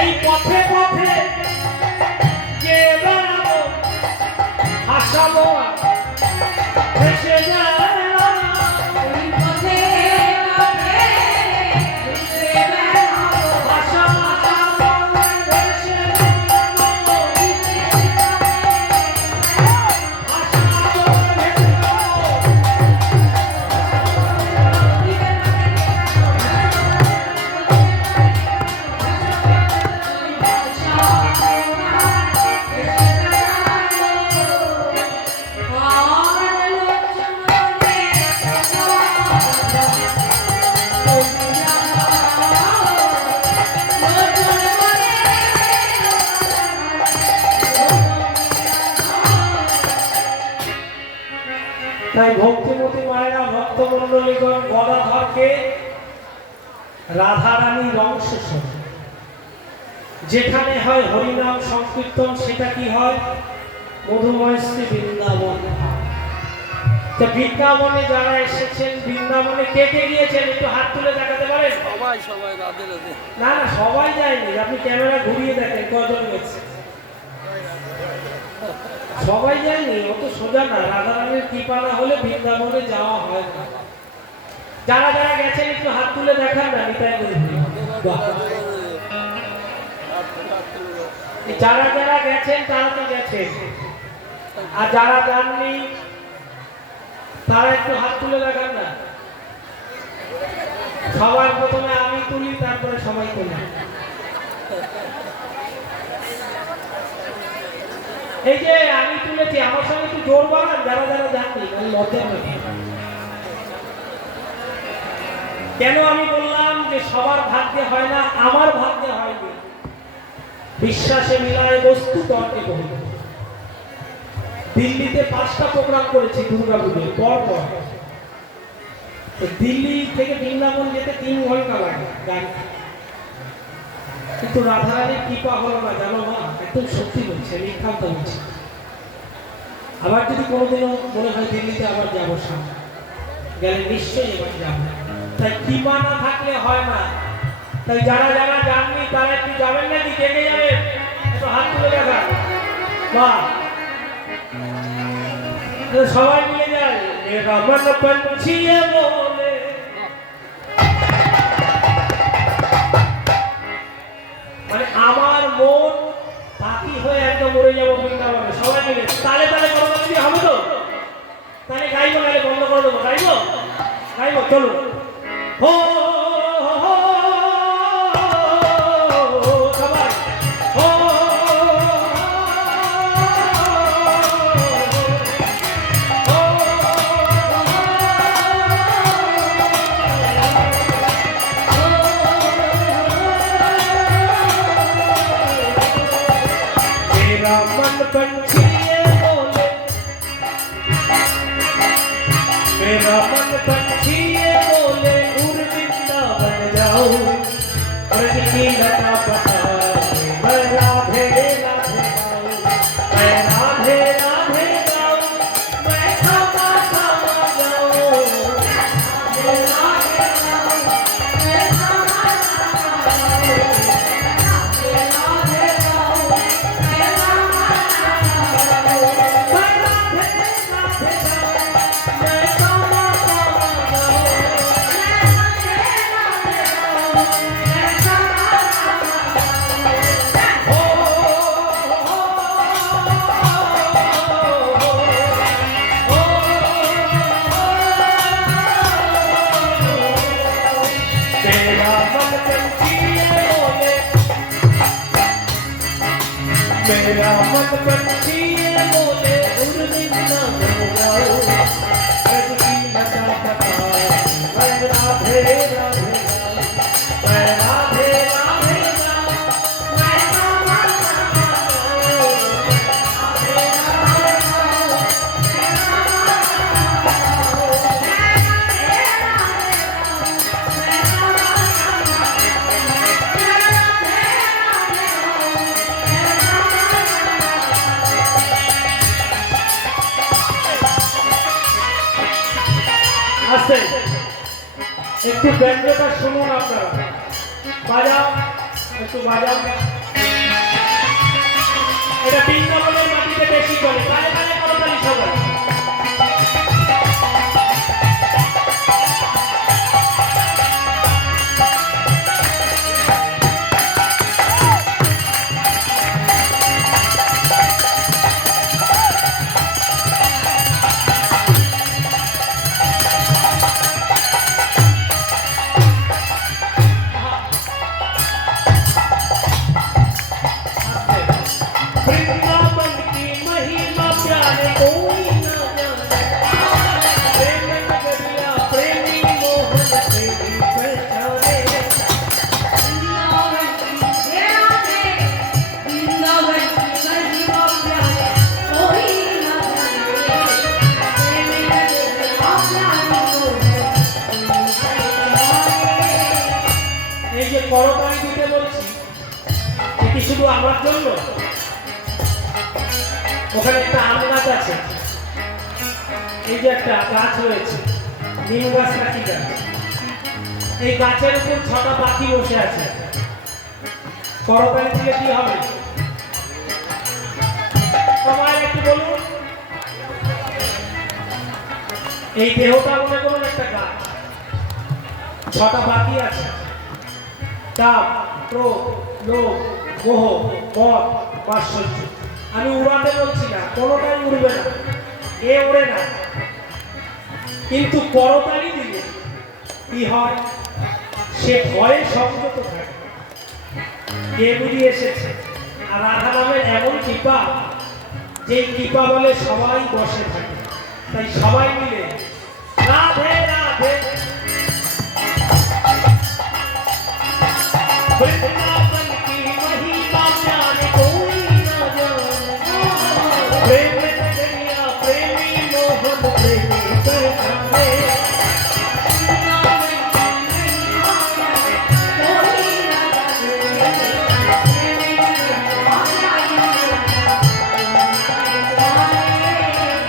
এই পথে পথে যে বেড়াবো হাসাবো ভেসে যাবো ওই পথে পথে ঘুরে বেড়াবো। ভাষা ভেসে যাবো হাসাবো ভেসে যাবো। তাই ভক্তিমতী মায়েরা ভক্তমণ্ডলীগণ গদাধরকে রাধারানীর অংশ শোনে। যেখানে হয় হরিনাম সংকীর্তন সেটা কি হয়? মধুময় শ্রী বৃন্দাবন। তো বৃন্দাবনে যারা এসেছেন, বৃন্দাবনে কে কে গিয়েছেন একটু হাত তুলে দেখাতে পারেন? সবাই সবাই রাধে রাধে। না না, সবাই যায়নি। আপনি ক্যামেরা ঘুরিয়ে দেখেন কজন গেছে। সবাই যায়নি, অত সোজা না। রাধারানীর কৃপা না হলে বৃন্দাবনে যাওয়া হয় না। যারা যারা গেছেন একটু হাত তুলে দেখান না, নিতাই করে যারা যারা গেছেন তারা তো গেছেন, আর যারা যাননি তারা একটু হাত তুলে দেখান না। সবার প্রথমে আমি তুলি, তারপরে সবাই তুলি। এই যে আমি তুলেছি, আমার সঙ্গে একটু জোর বাড়ান যারা যারা যাননি। আমি মধ্যে কেন আমি বললাম যে সবার ভাগ্যে হয় না, আমার ভাগ্যে হয়নি। বিশ্বাসে মিলায় বস্তু তর্কে বহু। দিল্লিতে 5টা প্রোগ্রাম করেছি দুর্গাপুজোর পর পর। তো দিল্লি থেকে বৃন্দাবন যেতে 3 ঘন্টা লাগে গাড়ি। কিন্তু রাধারানীর কৃপা হলো না, জানো মা, একদম সত্যি বলছে, মিথ্যা বলছে। আবার যদি কোনোদিনও মনে হয় দিল্লিতে আবার যাবো, সামনে গেলে নিশ্চয়ই এবার যাবো। তাই কৃপা না থাকলে হয় না। তাই যারা যারা যাননি তারা একটু যাবেন নাকি? কে কে যাবেন একটু হাত তুলে দেখা। বাহ, সবাই মিলে যায়। মেরা মন পঞ্ছিয়ে বলে, মানে আমার মন পাখি হয়ে একদম উড়ে যাবো বৃন্দাবনে। সবাই মিলে তালে তালে করবো হবে তো? তাহলে গাইবো, নাহলে বন্ধ করে দেবো। গাইবো গাইবো, চলো। হো সবাই হো मेरा मन पंछी बोले, मेरा मन पंछी बोले, उड़ दिन न जाओ, रजनी लता पता, मैं राधे राधे गाऊं, मैं राधे राधे गाऊं, मैं रामा रामा गाऊं, राधे राधे गाऊं, मैं रामा रामा गाऊं, আস্তে একটু ব্যঞ্জনটা শুনুন আপনারা, বাজাও একটু বাজাও, এটা বৃন্দাবনের মাটিতে বেশি করে, কালে কালে করতালি সবাই। वृंदावन की महिमा प्यारे कोई न जाने, प्रेम नगरिया प्रेमी मोहन प्रेमी पहचाने, এই যে করতালি দিতে বলছি এটি শুধু আমার জন্য। ওখানে একটা আম গাছ আছে, এই যে একটা গাছ রয়েছে, নিম গাছ নাকি গাছ, এই গাছের উপর 6টা পাখি বসে আছে। করতালি দিলে কি হবে সবাই একটু বলুন। এই দেহটা মনে করুন একটা গাছ, 6টা পাখি আছে, কাম, ক্রোধ, লোভ, মোহ, মদ, মাৎসর্য। আমি উড়াতে বলছি না, কোনোটাই উড়বে না, এ উড়ে না, কিন্তু করতালি দিলে কি হয়, সে ভয়ে সংযত থাকে। কে বুঝি এসেছে, আর রাধা নামের এমন কৃপা, যে কৃপা বলে সবাই বসে থাকে। তাই সবাই মিলে রাধে রাধে, वृंदावन की महिमा प्यारे कोई न जाने, प्रेम नगरिया प्रेमी मोहन प्रेमी पहचाने,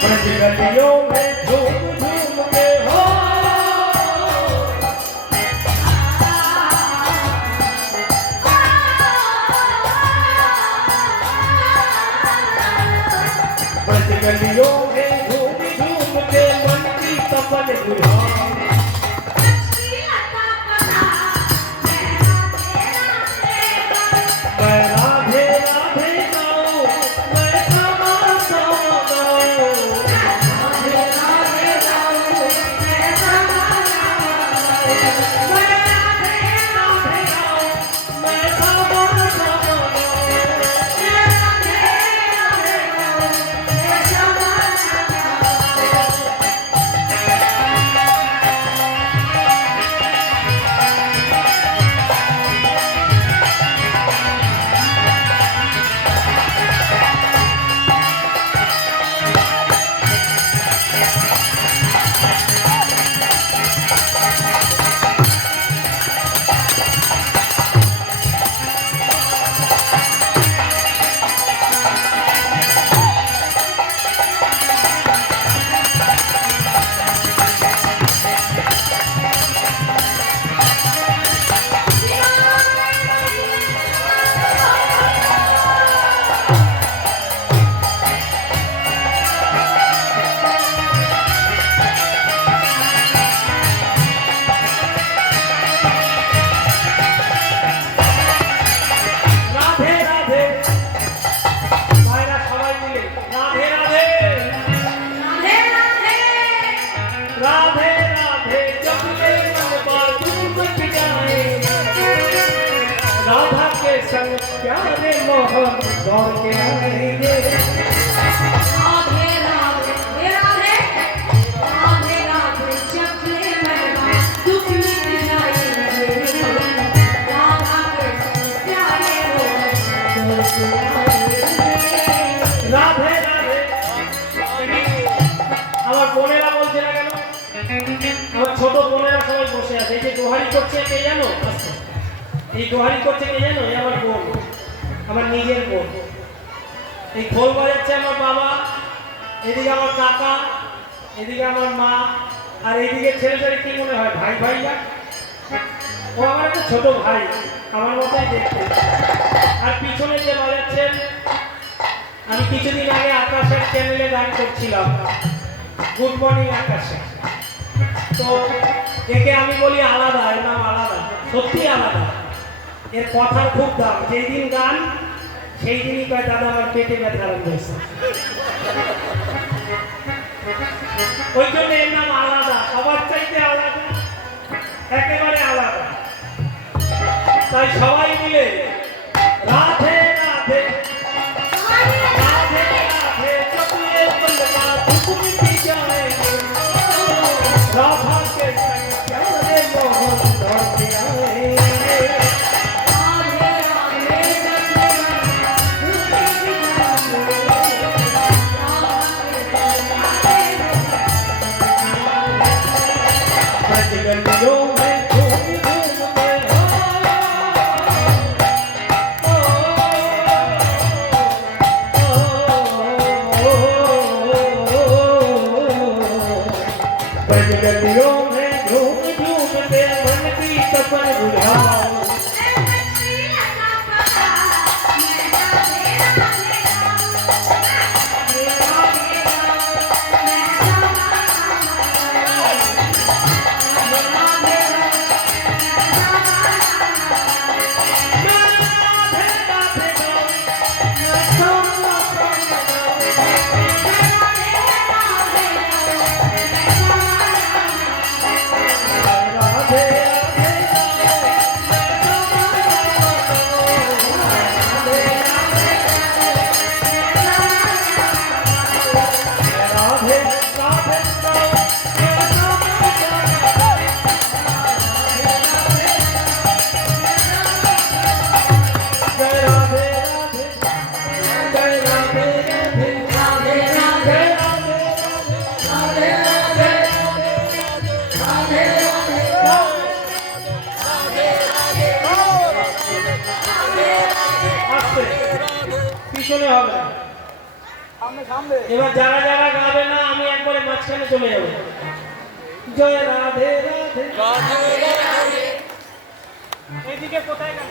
ब्रज गलियों में झूम झूम के हो, ब्रज गलियों में झूम झूम के मन की तपन बुझाऊं, मैं राधे राधे गाऊं, मैं श्यामा श्यामा गाऊं, राधे राधे गाऊं, मैं श्यामा श्यामा गाऊं, मैं राधे राधे गाऊं, मैं श्यामा श्यामा गाऊं, मैं राधे राधे गाऊं, मैं श्यामा श्यामा गाऊं। संग प्यारे मोहन दौड़ के आएंगे राधे राधे राधे राधे राधे चखले भरवा दुख मिट जाएंगे राधा के संग प्यारे मोहन दौड़ के आएंगे राधे राधे আমার বোনেরা বলছে না কেন আমার ছোট বোনেরা সবাই বসে আছে এই যে দোহারি করছে কে জানো এই দোহারি করছে কে জানো এই আমার বোন আমার নিজের বোন এই খোল বাজাচ্ছে আমার বাবা এদিকে আমার কাকা এদিকে আমার মা আর এইদিকে ছেলেটারে কি মনে হয় ভাই ভাই না ও আমার একটা ছোট ভাই আমার মতোই দেখতে আর পিছনে যে বাজাচ্ছেন আমি কিছুদিন আগে আকাশের চ্যানেলে গান করছিলাম গুড মর্নিং আকাশে তো একে আমি বলি আলাদা এর নাম আলাদা সত্যি আলাদা এর কথার খুব দাম যেই দিন গান সেই দিনই কয় দাদা আমার পেটে ব্যথা আরম্ভ হয়েছে ওই জন্য এর নাম আলাদা সবার চাইতে আলাদা একেবারে আলাদা তাই সবাই মিলে রাধে রাধে राधे राधे चपले बंदना झुकती जाएंगे राधा के संग प्यारे मोहन दौड़ के आएंगे राधे राधे चखले भरवा दुख मिट जाएंगे राधा के संग प्यारे बजगलियों में घूम घूम के बजगलियों में घूम घूम के मन की तपन बुझाओ পিছনে হবে এবার যারা যারা গাবে না আমি একবারে মাঝখানে চলে যাব জয় রাধে রাধে এইদিকে কোথায় গেল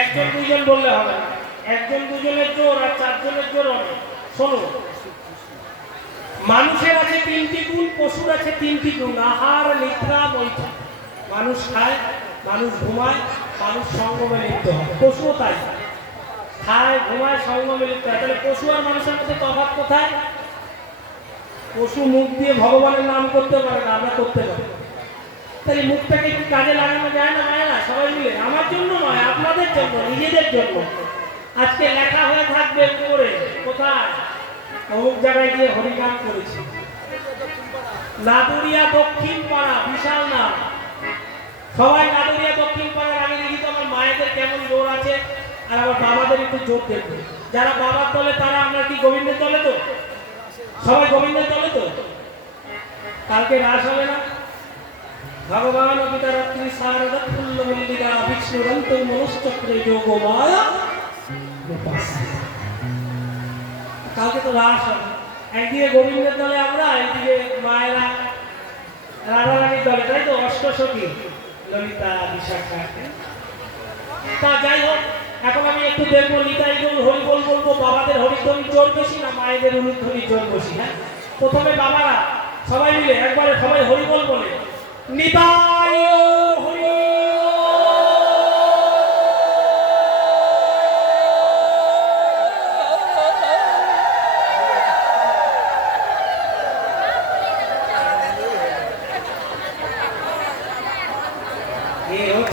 একজন দুজন বললে হবে না একজন দুজনের জোর আর চারজনের জোর অনেক শোনো মানুষের আছে তিনটি গুণ পশুর আছে তিনটি গুণ আহার নিদ্রা মৈথুন মানুষ খায় মানুষ ঘুমায় মানুষ সঙ্গমে লিপ্ত হয় পশুও তাই খায় ঘুমায় সঙ্গমে লিপ্ত হয় তাহলে পশু আর মানুষের মধ্যে তফাৎ কোথায় পশু মুখ দিয়ে ভগবানের নাম করতে পারে না আমরা করতে পারি তাহলে মুখটাকে একটু কাজে লাগানো যায় না সবাই মিলে আমার জন্য নয় আপনাদের জন্য নিজেদের জন্য আজকে লেখা হয়ে থাকবে উপরে কোথায় অমুক জায়গায় গিয়ে হরিনাম করেছি নাদুরিয়া দক্ষিণ পাড়া বিশাল নাম সবাই নাদুরিয়া দক্ষিণ পাড়ার আগে দেখি তো আমার মায়েদের কেমন জোর আছে আর আমার বাবাদের একটু জোর দেখবে যারা বাবার দলে তারা আমরা কি গোবিন্দের দলে তো সবাই গোবিন্দের দলে তো কালকে রাস হবে না ভগবান অবিতারাত্রি শারদা ফুল্ল মল্লিকা বিষ্ণুরন্ত মনশ্চক্রে যোগ মায়া কালকে তো রাস হবে একদিকে গোবিন্দের দলে আমরা একদিকে মায়েরা রাধারানীর দলে তাই তো অষ্টসখী ললিতা বিশাখা তা যাই হোক এখন আমি একটু দেখবো নিতাই গৌর হরিবোল বলবো বাবাদের হরিধ্বনি জোর বেশি না মায়েদের হরিধ্বনি জোর বেশি হ্যাঁ প্রথমে বাবারা সবাই মিলে একবারে সবাই হরিবোল বলে নিতাই হরি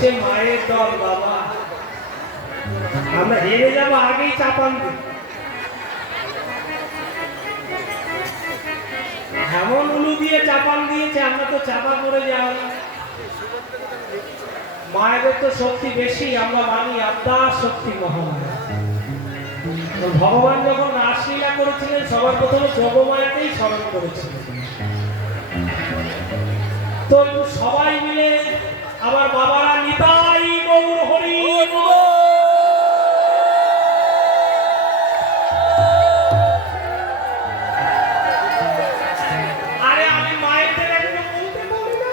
হচ্ছে মায়ের দল বাবা, আমরা হেরে যাবো আগেই চাপান দিই। এমন উলু দিয়ে চাপান দিয়েছে আমরা তো চাপা পড়ে যাই। মায়েদের তো শক্তি বেশি, আমরা মানি আদ্যার শক্তি মহামায়া। তো ভগবান যখন রাসলীলা করেছিলেন সবার প্রথমে যোগমায়াকেই স্মরণ করেছিলেন। তো একটু সবাই মিলে আবার বাবারা নিতাই গৌর হরি। আরে আমি মায়েদের একদম বলতে পারি না।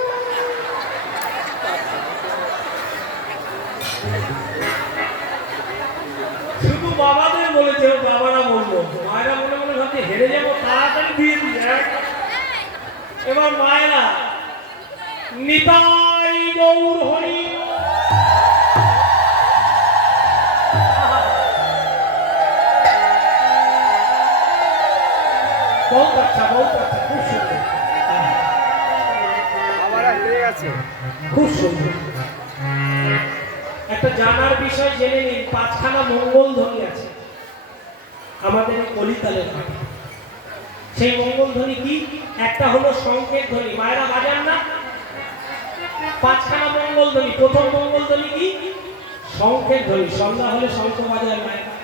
শুধু বাবাদের বলেছে, বাবারা বললো, মায়েরা মনে মনে ভাবছে হেরে যাবো, তাড়াতাড়ি দিয়ে দিই। এবার মায়েরা নিতাই গৌর হরি। বহুত আচ্ছা, বহুত আচ্ছা, খুব সুন্দর, খুব সুন্দর। একটা জানার বিষয় জেনে নিন, 5খানা মঙ্গল ধ্বনি আছে আমাদের এই কলিতালের মাঠে। সেই মঙ্গল ধ্বনি কি? একটা হলো শঙ্খের ধ্বনি, মায়েরা বাজান না? 5খানা মঙ্গল ধ্বনি। প্রথম মঙ্গল ধ্বনি কি? শঙ্খের ধ্বনি, সন্ধ্যা হলে শঙ্খ বাজায় মায়েরা।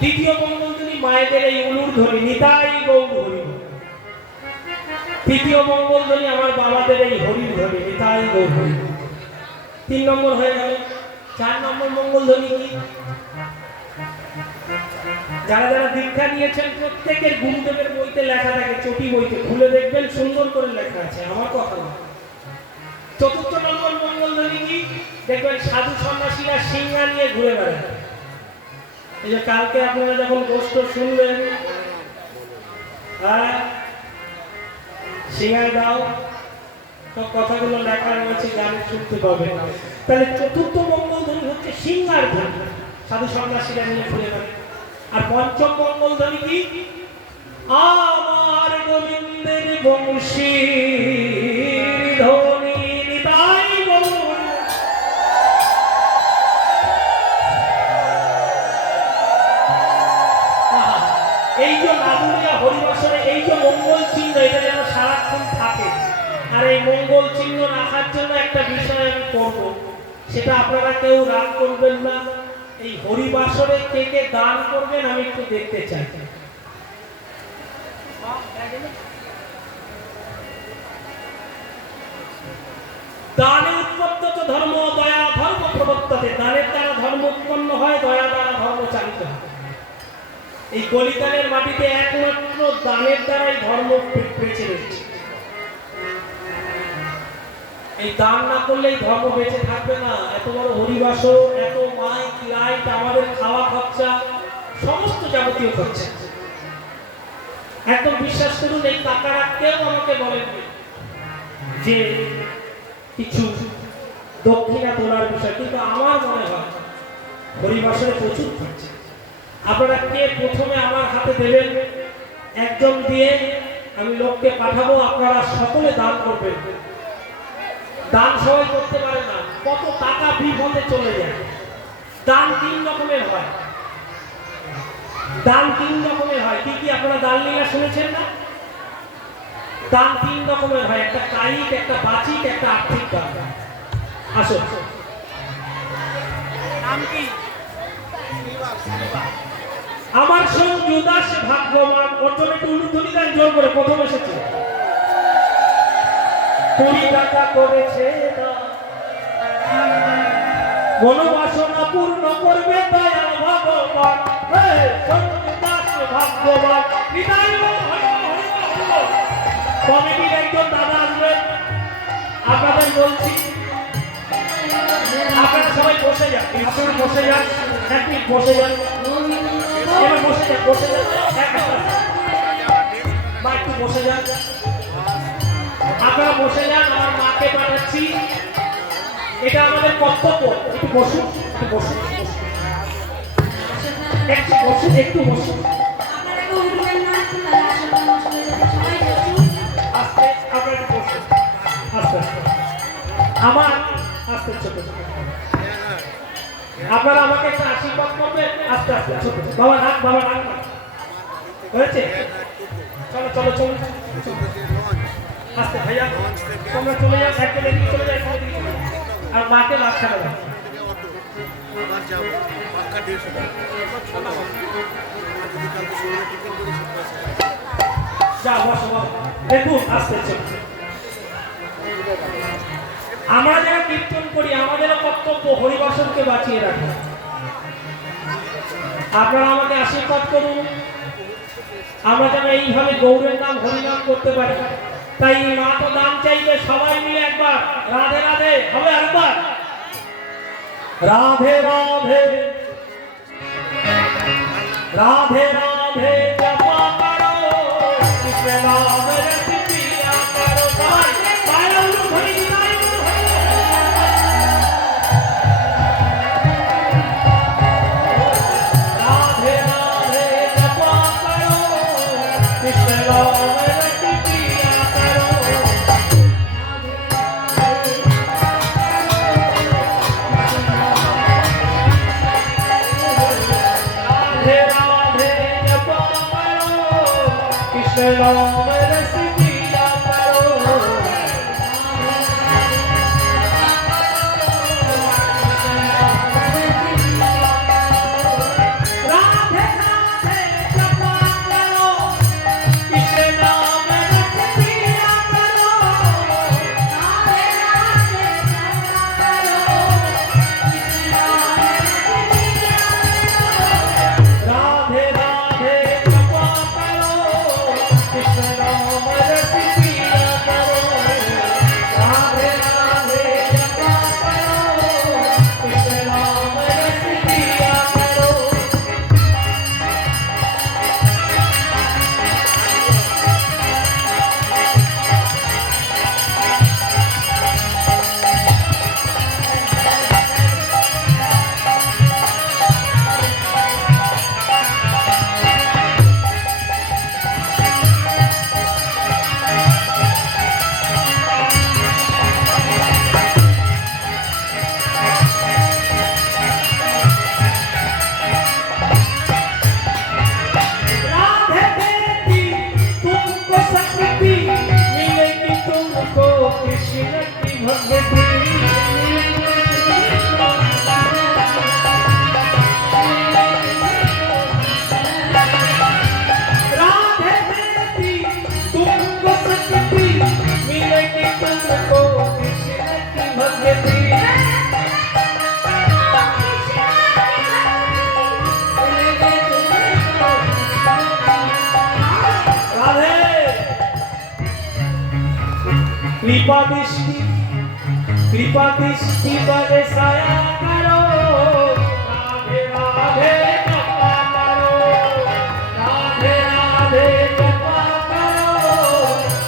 দ্বিতীয় মঙ্গল ধ্বনি মায়েদের এই উলুর ধ্বনি, নিতাই গৌর হরি। তৃতীয় মঙ্গল ধ্বনি আমার বাবাদের এই হরির ধ্বনি, নিতাই গৌর হরি। 3 নম্বর হয়ে গেল। 4 নম্বর মঙ্গল ধ্বনি কি? যারা যারা দীক্ষা নিয়েছেন প্রত্যেকের গুরুদেবের বইতে লেখা থাকে, চটি বইতে খুলে দেখবেন সুন্দর করে লেখা আছে, আমার কথা না। 4র্থ নম্বর মঙ্গল ধ্বনি কি? দেখবেন সাধু সন্ন্যাসীরা সিংহা নিয়ে ঘুরে বেড়ায়। এই যে কালকে আপনারা যখন গোষ্ঠ শুনবেন, হ্যাঁ সিংহায় দাও, সব কথাগুলো লেখা রয়েছে, গানে শুনতে পাবেন। তাহলে 4র্থ মঙ্গল ধ্বনি হচ্ছে সিংহার ধ্বনি, সাধু সন্ন্যাসীরা নিয়ে ঘুরে বেড়ায়। আর 5ম মঙ্গল ধ্বনি কি? আমার গোবিন্দের বংশীর ধ্বনি, নিতাই গৌর। এই যে নাদুরিয়া হরিবাসরে এই যে মঙ্গল চিহ্ন, এটা যেন সারাক্ষণ থাকে। আর এই মঙ্গল চিহ্ন রাখার জন্য একটা বিষয় আমি করব, সেটা আপনারা কেউ রাগ করবেন না। এই হরিবাসরে কে কে দান করবেন আমি একটু দেখতে চাই। দানে উৎপত্ত ধর্ম, দয়া ধর্ম প্রবর্ততে। দানের দ্বারা ধর্ম উৎপন্ন হয়, দয়া দ্বারা ধর্ম চালিত হয়। এই কলিকালের মাটিতে একমাত্র দানের দ্বারাই ধর্ম বেঁচে রয়েছে। এই দান না করলে এই ধর্ম বেঁচে থাকবে না। এত বড় হরিবাসর, এত মাইক লাইট, আমাদের খাওয়া খরচা, সমস্ত যাবতীয় খরচা, একদম বিশ্বাস করুন। এই টাকারা কেউ আমাকে বলেন যে কিছু দক্ষিণা তোলার বিষয়, কিন্তু আমার মনে হয় হরিবাসরে প্রচুর খরচা। আপনারা কে প্রথমে আমার হাতে দেবেন, একজন দিয়ে আমি লোককে পাঠাবো, আপনারা সকলে দান করবেন। দান সবাই করতে পারে না, কত টাকা বিপদে চলে যায়। দান 3 রকমের হয়। দান 3 রকমের হয়। কি কি আপনারা দান লীলা শুনেছেন না? দান 3 রকমের হয়, একটা কায়িক, একটা বাচিক, একটা আর্থিক দান। আসো, নাম কি? আমার সঙ্গে উদাস ভাগ্যবান। অর্জনে একটু উলুধ্বনি দেন জোর করে, প্রথম এসেছে। 20 টাকা করেছে মনোবাসনা পূর্ণ করবে দয়াল ভগবান। ভাগ্যবান কমিটির একজন দাদা আসবেন, আপনাদের বলছি আপনারা সবাই বসে যান, আপনারা বসে যান, এক মিনিট বসে যান, এবার বসে যান, বসে যান, বা একটু বসে যান, আপনারা বসে যান। আমার মাকে পাঠাচ্ছি, এটা আমাদের কর্তব্য। একটু বসুন, একটু বসুন, একটু বসুন, একটু বসুন। আস্তে, আপনারা একটু বসুন, আস্তে আস্তে। আমার আস্তে ছোট ছোট আপনারা আমাকে একটা আশীর্বাদ করবেন আস্তে আস্তে ছোট বাবা নাক হয়েছে চলো চলো চলো আস্তে ভাইয়া তোমরা চলে যাও সাইকেল এদিকে চলে যাও আর মাকে মাঝখানে দাও যা বসো দেখুন আস্তে ছোট আমরা যারা কীর্তন করি আমাদেরও কর্তব্য হরিবাসনকে বাঁচিয়ে রাখা আপনারা আমাকে আশীর্বাদ করুন আমরা যেন এইভাবে গৌরের নাম হরিনাম করতে পারি তাই মা তো দান চাইবে সবাই মিলে একবার রাধে রাধে হবে একবার রাধে রাধে রাধে রাধে জপা করো কৃষ্ণ নাম রস পিয়া করো পায়ল হরি রাধে রাধে জপা করো কৃষ্ণ নাম রস পিয়া করো राधे राधे जपा करो कृष्ण नाम रस पिया करो राधे राधे जपा करो कृष्ण नाम रस पिया करो राधे राधे जपा करो कृष्ण नाम रस पिया करो राधे राधे जपा करो कृष्ण नाम रस पिया करो राधे देती तुमको शक्ति मिलेगी तुमको कृष्ण की भक्ति राधे देती तुमको शक्ति मिलेगी तुमको कृष्ण की भक्ति राधे कृपा दृष्टि बरसाया करो राधे राधे जपा करो राधे राधे जपा करो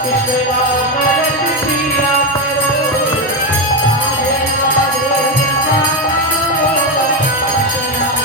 कृष्ण नाम रस पिया करो राधे राधे जपा करो कृष्ण नाम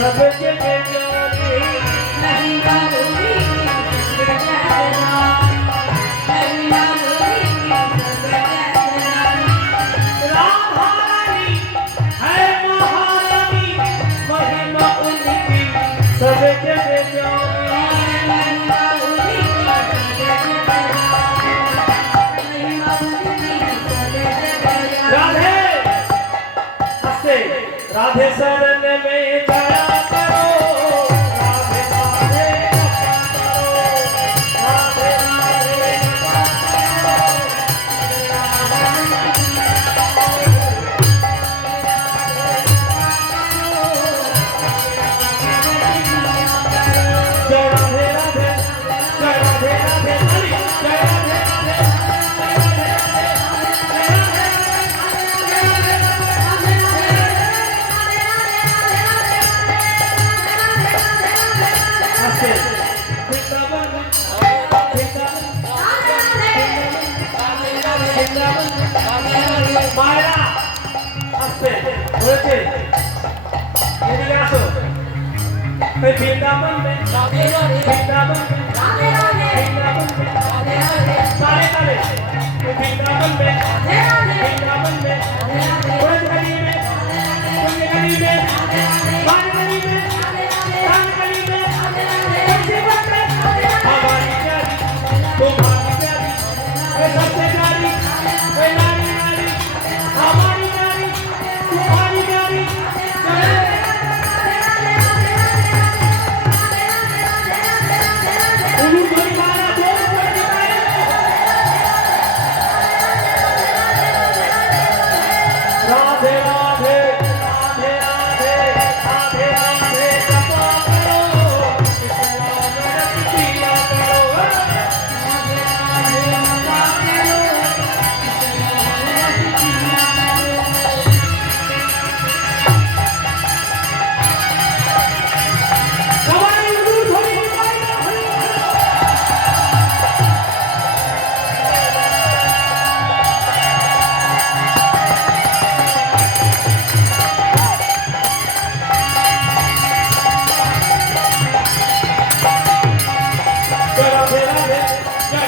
सब जगह जाने महिमा उन्हीं की जगह महिमा उन्हीं की जगह राधा रानी है महारानी महिमा उनकी सब जगह जाने महिमा उन्हीं की जगह महिमा उन्हीं की जगह राधे हंसे राधे शरण में जाया करो হয়েছে এদিকে আসো এই বৃন্দাবন মে রাধে রাধে বৃন্দাবন মে রাধে রাধে বৃন্দাবন মে রাধে রাধে तारे तारे वृंदावन में राधे राधे वृंदावन में ब्रज गली में पुण्य गली में मान गली में दान गली में जीवन में हमारी प्यारी तुम्हारी प्यारी वे सबसे प्यारी वे नारी नारी हमारी प्यारी तुम्हारी प्यारी उलू धोनी मारा बोल बोल दिखाए राधे राधे राधे राधे राधे राधे जपा करो कृष्ण नाम रस पिया करो সবাই উলু ধরি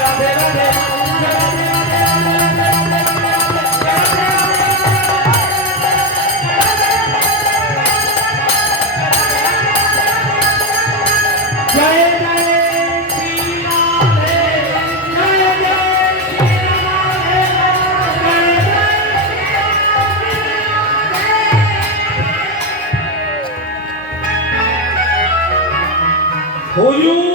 राधे राधे राधे राधे जय जय श्री राधे जय जय श्री राधे जय जय हुजूर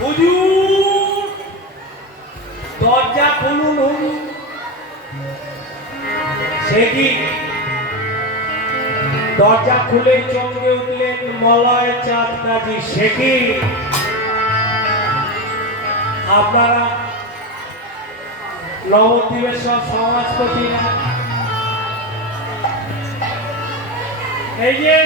হুজুর দরজা খুলুন হুজুর সে কি দরজা খুলে চমকে উঠলেন মলয় চাঁদ কাজী সে কি আপনারা নবদ্বীপের সব সমাজপতিরা এই যে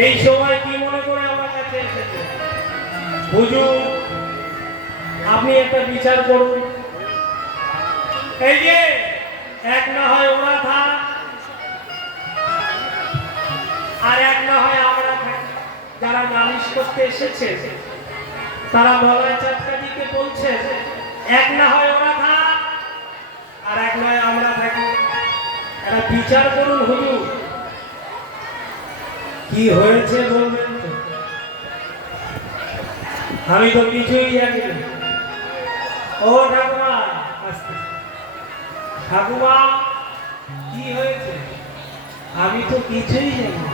এই সময় কি মনে করে আমার কাছে এসেছে হুজুর আপনি একটা বিচার করুন এই যে এক না হয় ওরা থাক আর এক না হয় আমরা থাকি যারা নালিশ করতে এসেছে তারা মলয় চাঁদকাদিকে বলছে এক না হয় ওরা থাক আর এক নয় আমরা থাকি একটা বিচার করুন হুজুর কি হয়েছে বলবেন তো আমি তো কিছুই জানি না ও ঠাকুমা আস্তে ঠাকুমা কি হয়েছে আমি তো কিছুই জানি না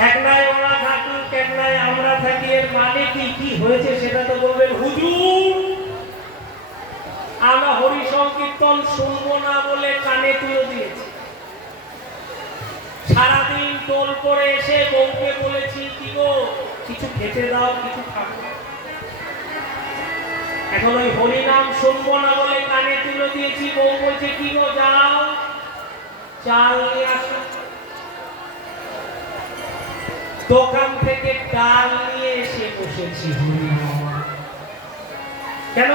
এক নাই ওরা থাকুক এক নাই আমরা থাকি এর মানে কি কি হয়েছে সেটা তো বলবেন হুজুর আমরা হরি সংকীর্তন শুনবো না বলে কানে তুলে দিয়েছি সারাদিন টোল করে এসে বউকে বলেছি কি গো কিছু খেতে দাও কিছু খাবো এখন ওই হরি নাম শুনবো না বলে কানে তুলে দিয়েছি বউ বলছে কি গো যাও চাল নিয়ে আসো দোকান থেকে ডাল নিয়ে এসে বসেছি হরিনাম কেন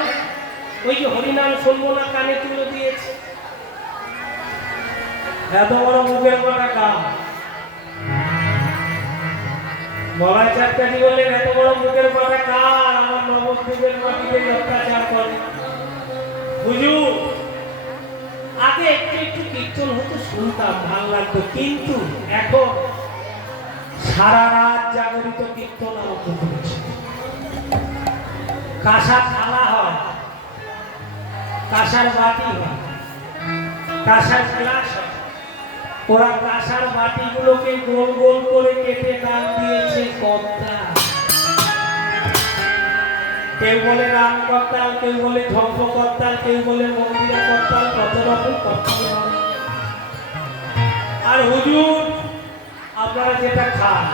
ওই যে হরিনাম শুনবো না কানে তুলে দিয়েছে এত বড় মুখের কথা কাম মলয় চাঁদকাদি বললেন এত বড় মুখের কথা কার আমার নবদ্বীপের মাটিতে অত্যাচার করে হুজুর আগে একটু একটু কীর্তন হতো শুনতাম ভালো লাগতো কিন্তু এখন সারা রাত জাগরিত কীর্তন আরম্ভ করেছে কাঁসার থালা হয় কাঁসার বাটি হয় কাঁসার গ্লাস হয় ওরা কাঁসার বাটিগুলোকে গোল গোল করে কেটে দান দিয়েছে কর্তা কেউ বলে রাম কর্তাল কেউ বলে ধ্বংস কর্তাল কেউ বলে মন্দিরা কর্তাল কত রকম কর্তাল আর হুজুর আপনারা যেটা খান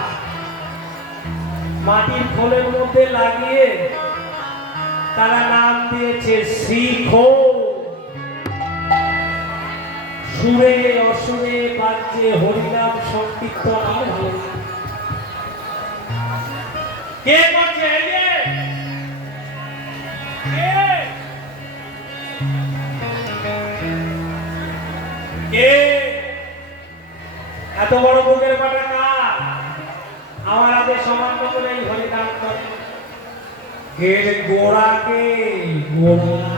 মাটির খোলের মধ্যে লাগিয়ে তারা নাম দিয়েছে শিখো সুরে অসুরে বাজছে হরিনাম সংকীর্তন আর ভালো লাগে কে করছে এই যে কে কে এত বড় বুকের পাটা কার আমার হাতে সমান মতো নেই হরি নাম করে এর গোড়াকে গোড়া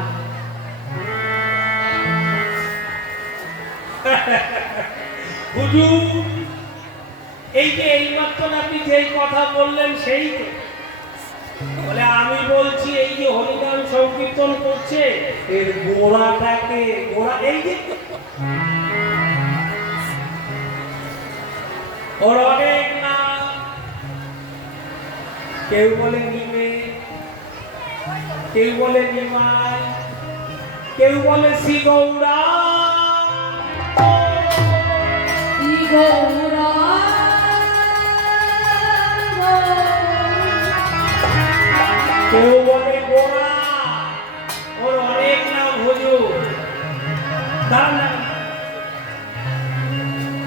হুজুর এই যে এইমাত্র আপনি যেই কথা বললেন সেই তো বলে আমি বলছি এই যে হরিনাম সংকীর্তন করছে এর গোড়াটাকে গোড়া এই যে ওর অনেক নাম কেউ বলে নিমে কেউ বলে নিমাই কেউ বলে শ্রী গৌরা কেউ বলে গোড়া ওর অনেক নাম হুজুর তার নাম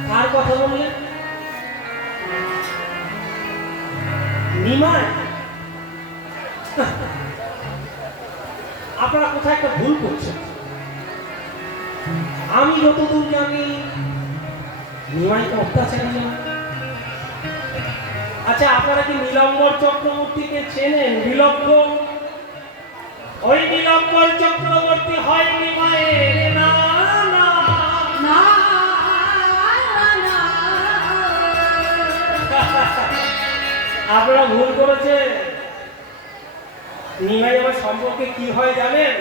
কার কথা বললেন নিমাই আপনারা কোথায় একটা ভুল করছেন আমি যতদূর জানি নিমাইকে অত্যাচারী না আচ্ছা আপনারা কি নীলাম্বর চক্রবর্তীকে চেনেন বিলম্ব ওই নীলাম্বর চক্রবর্তী হয় নিমাইয়ের না না না আপনারা ভুল করেছেন নিমাই আমার সম্পর্কে কি হয় জানেন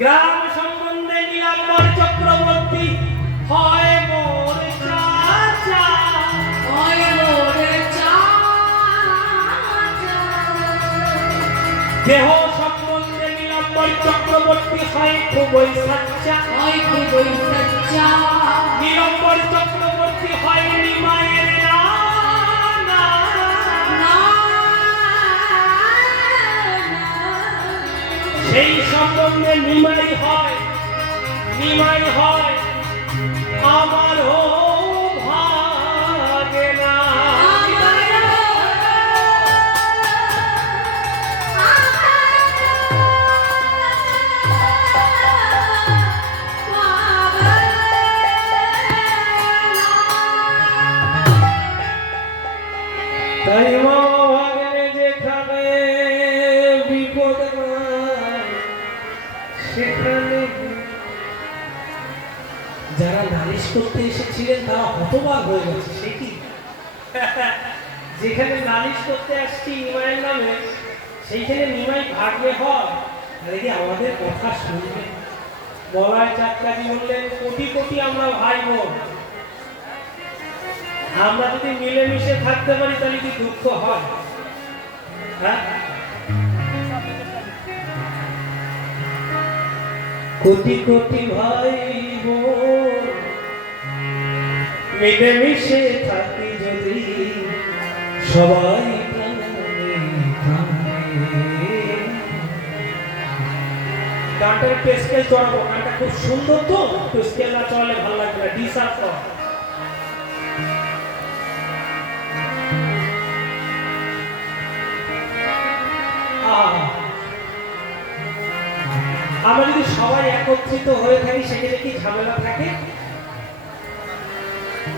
গ্রাম সম্বন্ধে নীলাম্বর চক্রবর্তী হয় মোর চাচা ওই মোরে দেহ সম্বন্ধে নীলাম্বর চক্রবর্তী হয় খুবই সাচ্চা নীলাম্বর চক্রবর্তী হয় নিমাইয়ের না সেই সম্বন্ধে নিমাই হয় আমার ভাগে না তাই মামা ভাগ্নে যেখানে বিপদ নাই, সেখানে যারা নালিশ করতে এসেছিলেন তারা হতবাক হয়ে গেছে সে কি যেখানে নালিশ করতে আসছি নিমাইয়ের নামে সেইখানে নিমাই ভাগ্নে হয় তাহলে কি আমাদের কথা শুনবে বলায় চাকরি বললেন কোটি কোটি আমরা ভাই বোন আমরা যদি মিলেমিশে থাকতে পারি তাহলে কি দুঃখ হয় হ্যাঁ কোটি কোটি ভাই বোন মিলেমিশে থাকি যদি সবাই গানটার একটু স্কেল চড়াবো গানটা খুব সুন্দর তো একটু স্কেল না চড়ালে ভালো লাগবে না ডিসার্ভ কর আমরা যদি সবাই একত্রিত হয়ে থাকি সেখানে কি ঝামেলা থাকে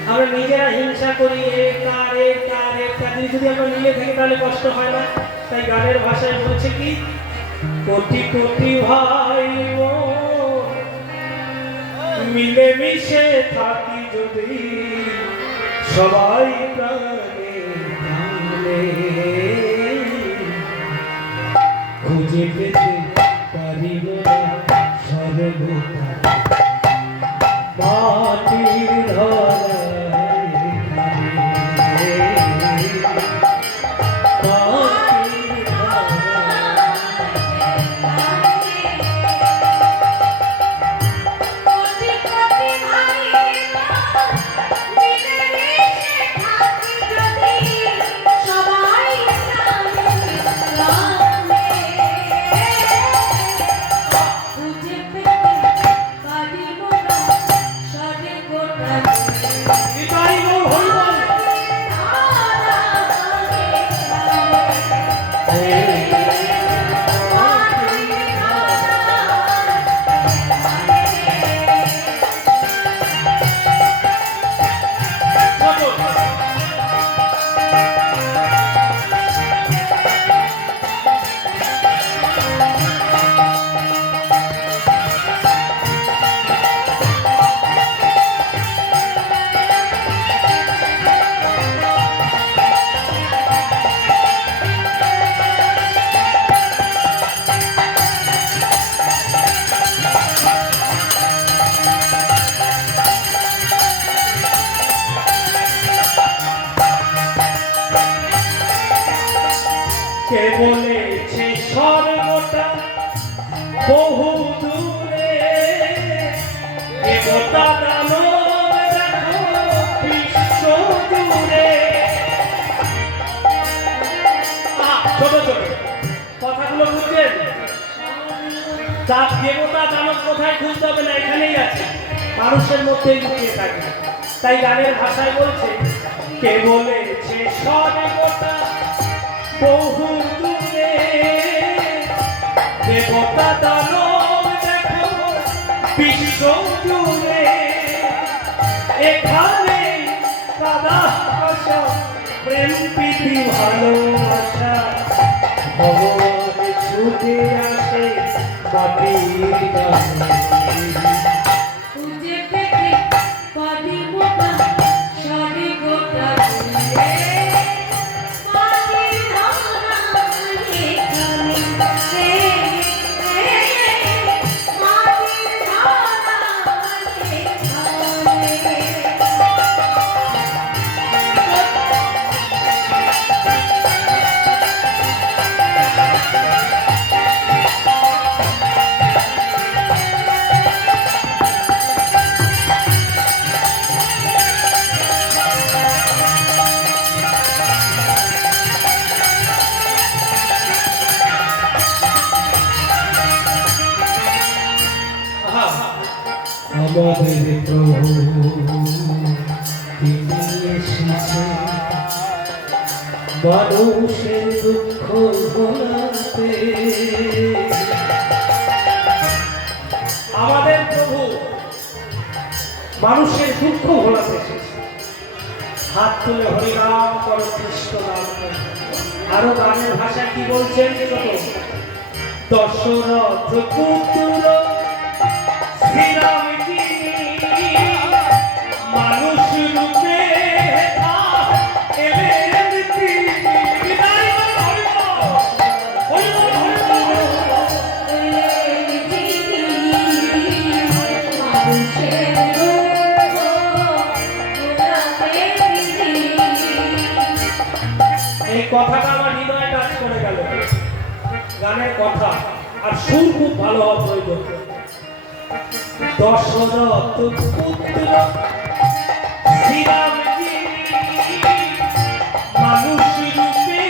আমরা নিজেরা হিংসা করি যদি আমরা মিলে থাকি তাহলে কষ্ট হয় না তাই গানের ভাষায় বলছে কি কোটি কোটি ভাই মিলেমিশে থাকি যদি সবাই প্রাণে খুঁজে পেতে পারিব সর্বদা মাটির ধরায় মাটির সবাই বলেছে স্বর্গটা বহু দূরে, দেবতা দানব দেখো বিশ্ব জুড়ে। ছোট ছোট কথাগুলো বুঝছেন? তার দেবতা দানব কোথায় খুঁজতে হবে না, এখানেই আছে, মানুষের মধ্যেই লুকিয়ে থাকে। তাই গানের ভাষায় বলছে, কে বলেছে স্বর্গটা বহু দূরে, দেবতা দানব দেখো বিশ্ব জুড়ে। এখানে কাদা ভাষা প্রেম প্রীতি ভালোবাসা, ভগবান ছুটে আসে মাটির গানে। খুঁজে পেতে পারি মোটা স্বর্গটা রে, মাটির ধরা এখানে রে, মাটির ধরা এখানে। আমাদের প্রভু তিনি এসেছে মানুষের দুঃখ ভোলাতে। আমাদের প্রভু মানুষের দুঃখ ভোলাতে এসেছে। হাত তুলে হরিনাম করো, কৃষ্ণ নাম করো। আরো গানের ভাষা কি বলছেন? দশরথ পুত্র শ্রীরামজি মানুষ রূপে এলেন তিনি। বিদায় বলো, হরি বল, হরি বল, হরি বল। এই কথাটা আমার হৃদয়ে টাচ করে গেল। গানের কথা আর সুর খুব ভালো হওয়া প্রয়োজন। দশরথ পুত্র শ্রীরামজি মানুষ রূপে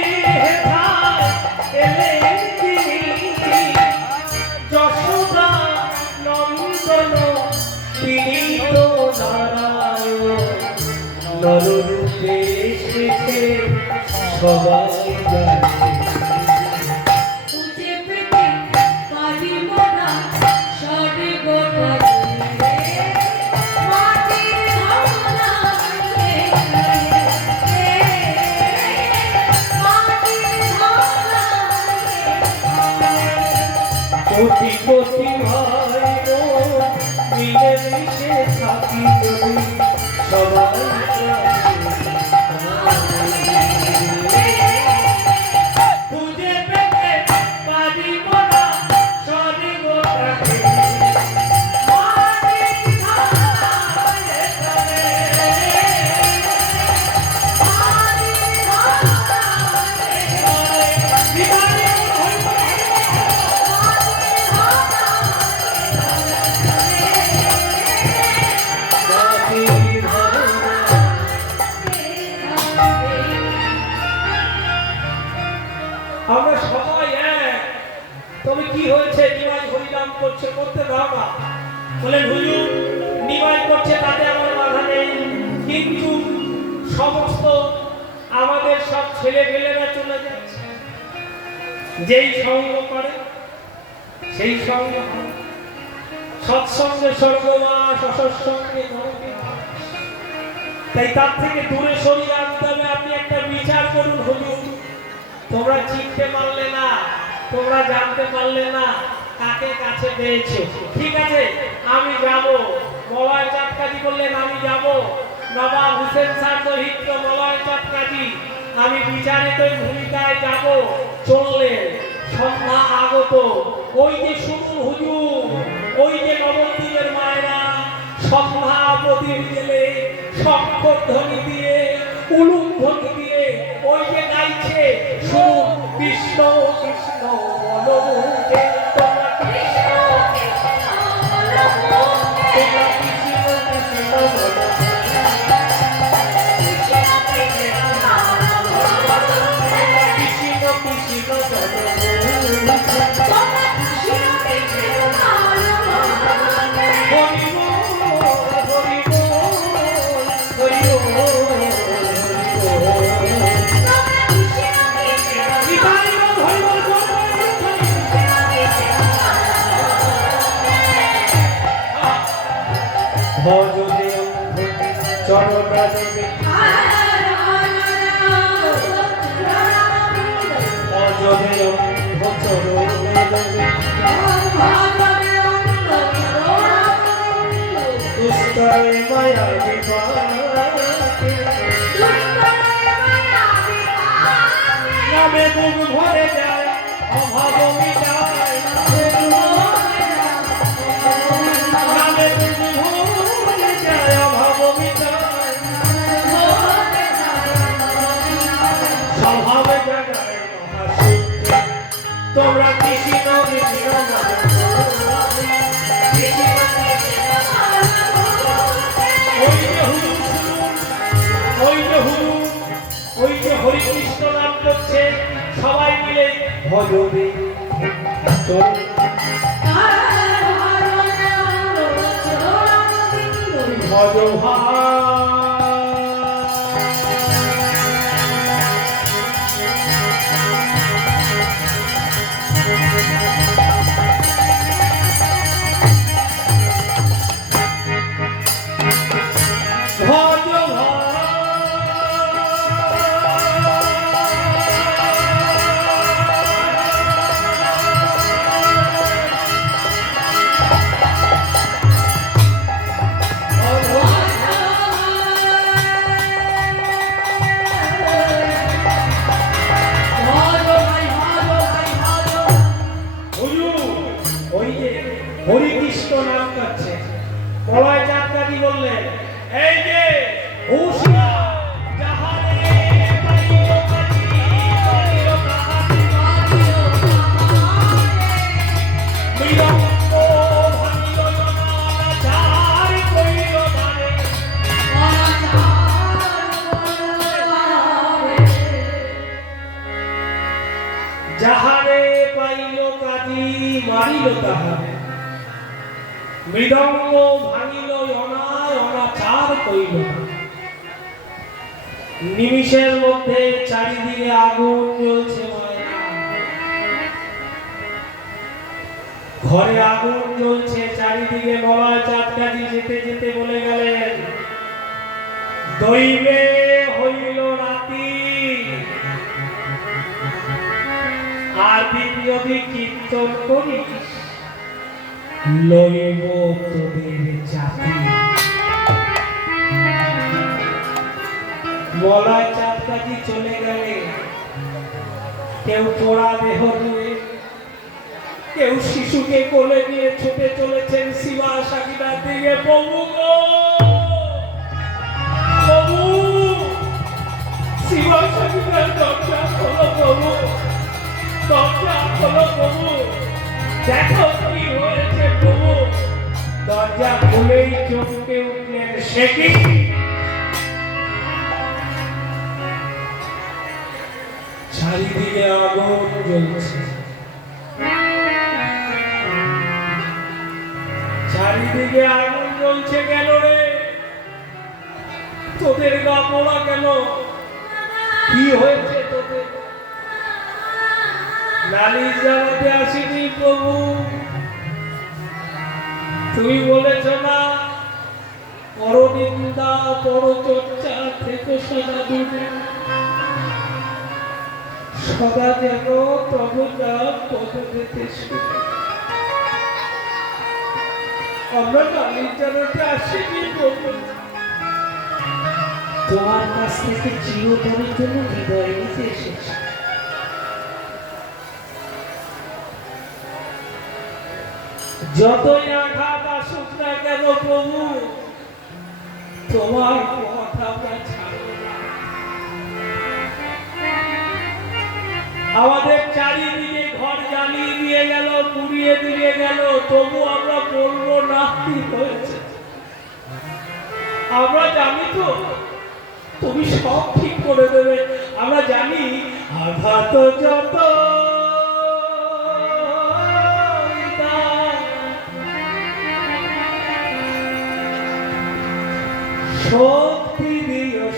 এলেন তিনি। যশোদা নন্দন তিনি তো নারায়ণ, নররূপে এসেছে সবাই জানে। খুঁজে পেতে পারি মোটা স্বর্গটা রে, মাটির ধরা এখানে রে, মাটির ধরা এখানে। কোটি কোটি ভাই বোন মিলে মিশে থাকি যদি সবাই খুঁজে পেতে পারি মোরা স্বর্গটাকে, মাটির ধরা এখানে, মাটির ধরা এখানে। বিদায় হরি বল, মাটির ধরা। আমরা সবাই এক, তবে কি হয়েছে? নিমাই হরিনাম করছে, করতে দাও না। বলেন হুজুর নিমাই করছে, তাতে আমার বাধা নেই, কিন্তু সমস্ত আমাদের সব ছেলে পেলেরা চলে যাচ্ছে। যেই সঙ্গ করে সেই সঙ্গ হয়। সৎসঙ্গে স্বর্গবাস, অসৎসঙ্গে নরকে বাস। তাই তার থেকে দূরে সরিয়ে আনতে হবে। আপনি একটা বিচার করুন হুজুর, তোমরা চিনতে পারলে না, তোমরা জানতে পারলে না কাকে কাছে পেয়েছো। ঠিক আছে, আমি যাব। মলয় চাঁদ কাজী বললেন আমি যাব। নবাব হুসেন স্যার দহিত্র মলয় চাঁদ কাজী আমি বিচারিত ভূমিকায় যাব। চললেন, সন্ধ্যা আগত। ওই যে শুনুন হুজুর, ওই যে নবদ্বীপের মায়েরা সন্ধ্যা প্রদীপ জেলে শঙ্খ ধ্বনি দিয়ে, উলুক ধ্বনি দিয়ে ওই যে গাইছে, শুনুন কৃষ্ণ কৃষ্ণ বলো মুখে তোমরা কৃষ্ণ কৃষ্ণ বলো মুখে কৃষ্ণ কৃষ্ণ বলো চরণে অজনে দুস্তরে মায়া বিভাগে নামে বুক ভরে যায় অভাব মিটায় নামে বুক ভরে যায় অভাব মিটায় স্বভাবে জাগায় মহাশক্তি তোমরা কৃষ্ণ কৃষ্ণ ওই যে হরি কৃষ্ণ নাম করছে সবাই মিলে ভজবে ভজভা হরি কৃষ্ণ নাম করছে বলাই চাঁদকাজি বললেন এই যে হুশিয়ার যাহারে পাইল কাজী করিল তাহারি বিরঙ্গ ভাঙিল অনাচার করিল তারে যাহারে পাইল কাজী মারিল তাহারে মৃদঙ্গ ভাঙিল অনায় অনাচার করিল নিমিষের মধ্যে চারিদিকে আগুন জ্বলছে ঘরে আগুন জ্বলছে চারিদিকে বলাই চাঁদকাজি যেতে যেতে বলে গেলেন দৈবে হইল রাতি আর দিন যদি কীর্তন করিস লইব তোদের জাতি বলাই চাঁদকাজি চলে গেলে কেউ পোড়া দেহ নিয়ে কেউ শিশুকে কোলে নিয়ে ছুটে চলেছেন শিবা সাকিনার দিকে প্রভু গো প্রভু শিবা সাকিনার দরজা খোলো প্রভু দরজা খোলো প্রভু দেখো কি হয়েছে প্রভু দরজা খুলেই চমকে উঠলেন সে কি চারিদিকে আগুন জ্বলছে চারিদিকে আগুন জ্বলছে কেন রে তোদের গা পোড়া কেন কি হয়েছে তোদের নালিশ জানাতে আসিনি প্রভু তুমি বলেছ না পরনিন্দা পরচর্চা থেকে সদা দূরে সদা যেন প্রভু নাম পদ পেতে আমরা নালিশ জানাতে আসিনি প্রভু তোমার কাছ থেকে চিরতরের জন্য হৃদয় নিতে এসেছি যতই আঘাত আসুক না কেন প্রভু তোমার পথ আমরা ছাড়ব না আমাদের চারিদিকে ঘর দিনে দিনে গেল, তবু আমরা বলবো না কি হয়েছে। আমরা জানি তো তুমি সব ঠিক করে দেবে, আমরা জানি। আঘাত যত শক্তি দিও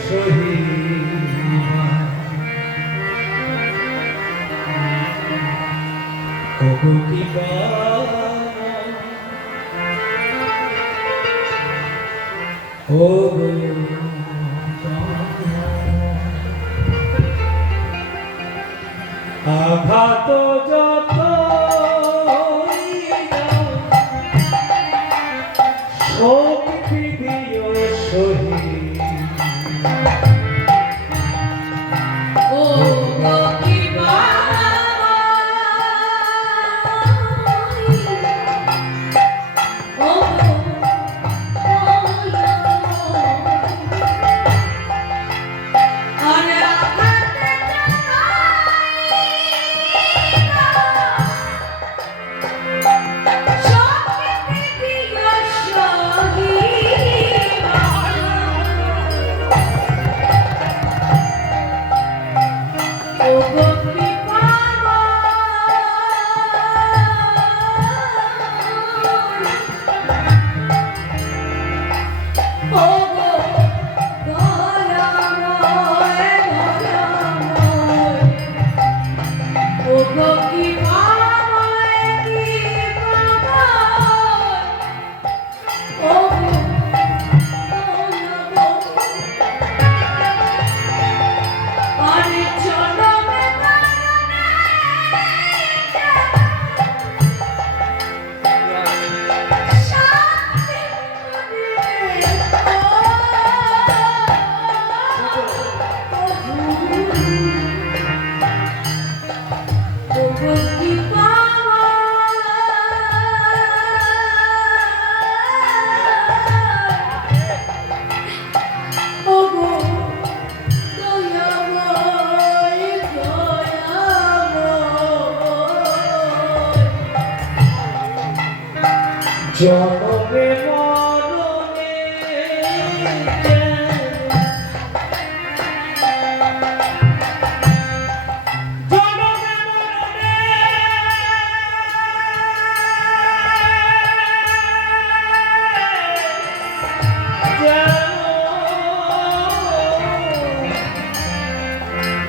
আঘাত যত শক্তি দিও শহীদ। ও কি বাবা ও আরে আঘাতে শক্তি দিও শহীদ। ও কি বাবা ও দয়াময় দয়াময় ও কি বাবা কি বাবা ও আরে চলো জনমে মরণে জনমে মরণে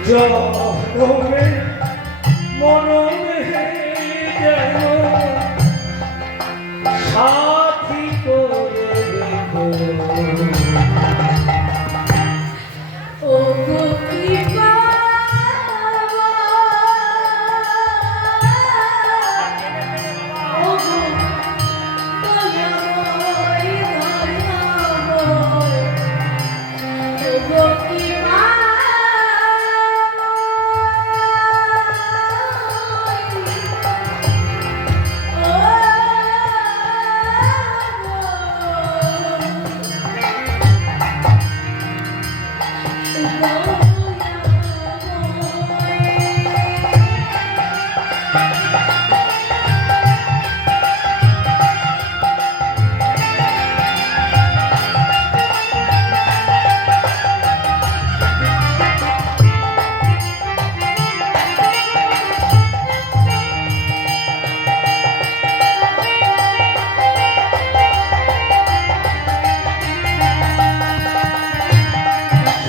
জনমে মরণে যেন সাথী করে রেখো। ও কি বাবা ও দয়াময় দয়াময় ও কি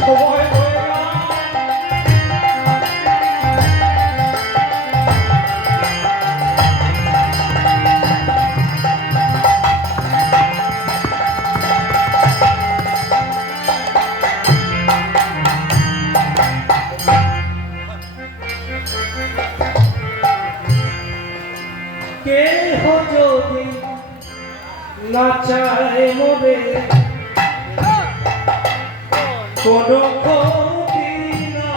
সময় হয়ে গেল। কেহ যদি না চায় মরে কোনো ক্ষতি না,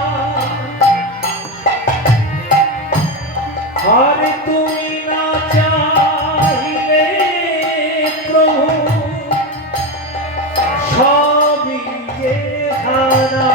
আর তুমি না চাহিলে প্রভু সবই যে হারা।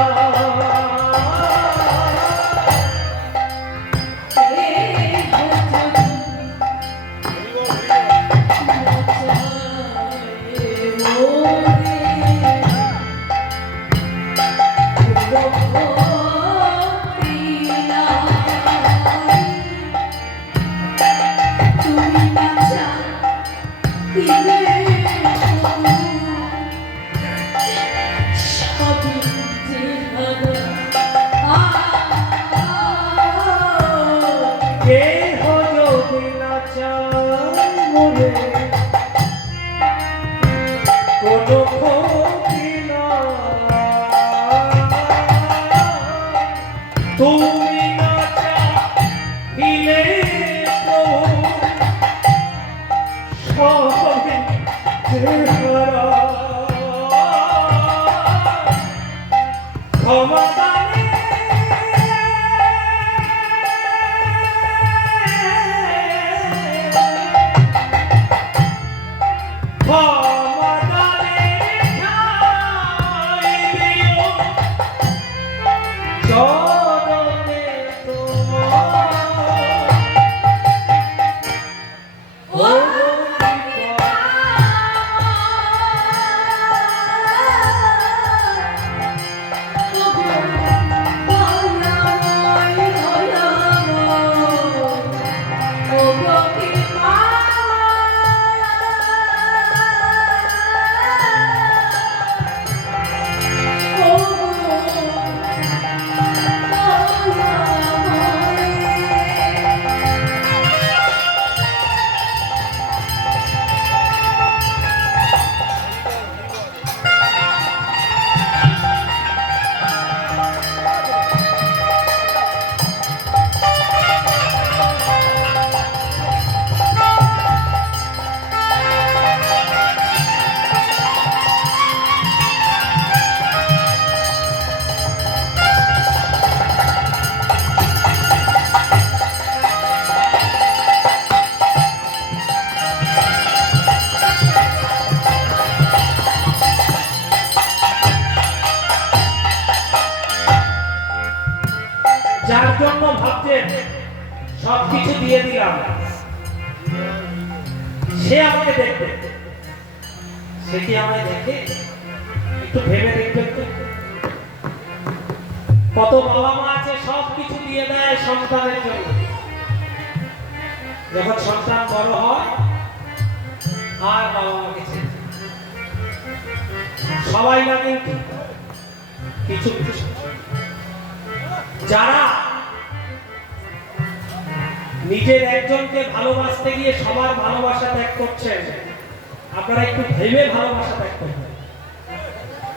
চাই মনে কোনো ক্ষতি না তুমি না চাইলে সবে চেহারা ক্ষমা দানে ক্ষমা দানে ঠাই দিও চরণে তোমার ও যার জন্য ভাবছেন সবকিছু দিয়ে দিলাম সে আমাকে দেখবে সে কি আমায় দেখে একটু ভেবে দেখবেন তো কত বাবা মা আছে সবকিছু দিয়ে দেয় সন্তানের জন্য যখন সন্তান বড় হয় আর বাবা মাকে ছেড়ে সবাই না কিন্তু কিছু কিছু যারা নিজের একজনকে ভালোবাসতে গিয়ে সবার ভালোবাসা ত্যাগ করছেন আপনারা একটু ভেবে ভালোবাসা ত্যাগ করবেন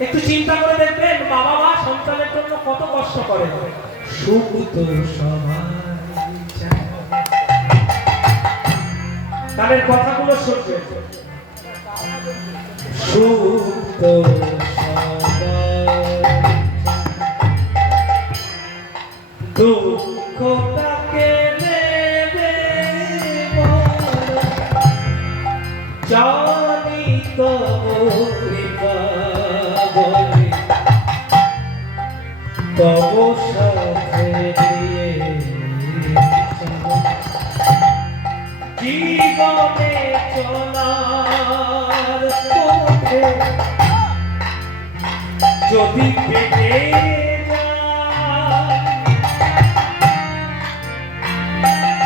একটু চিন্তা করে দেখবেন বাবা মা সন্তানের জন্য কত কষ্ট করে সুখ তো সবাই চায় তাদের কথাগুলো শুনবে সুখ তো দুঃখটাকে নেবে জানি তো তব সাথে দিয়ে জীবনে চলার পথে যদি পেটে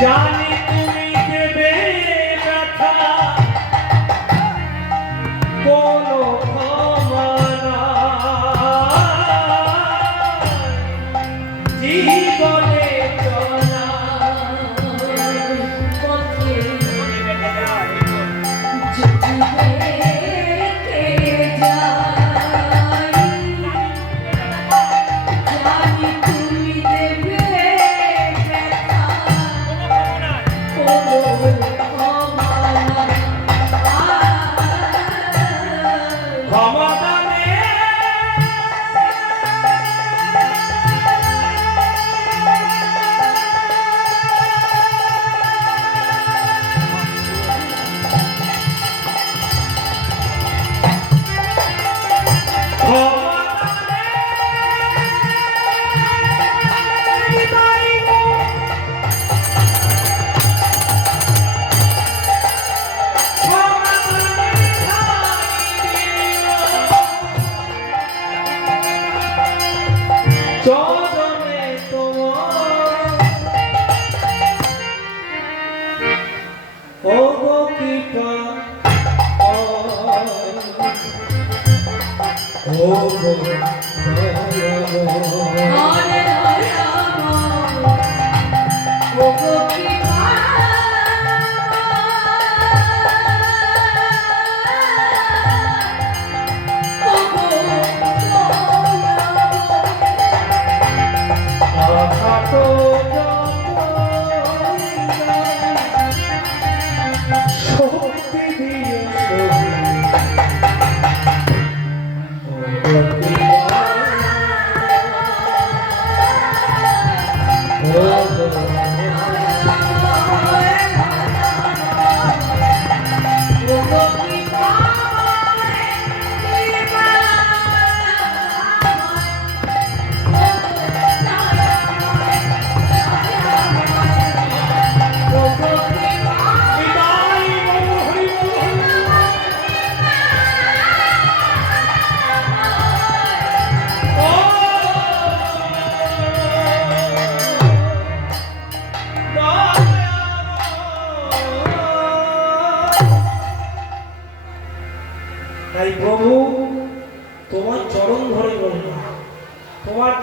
জানি তুমি দেবে ব্যথা কোনো ক্ষমা নাই জীবনে চলা পথে চরণে তোমার ও গো কৃপা ও গো হরে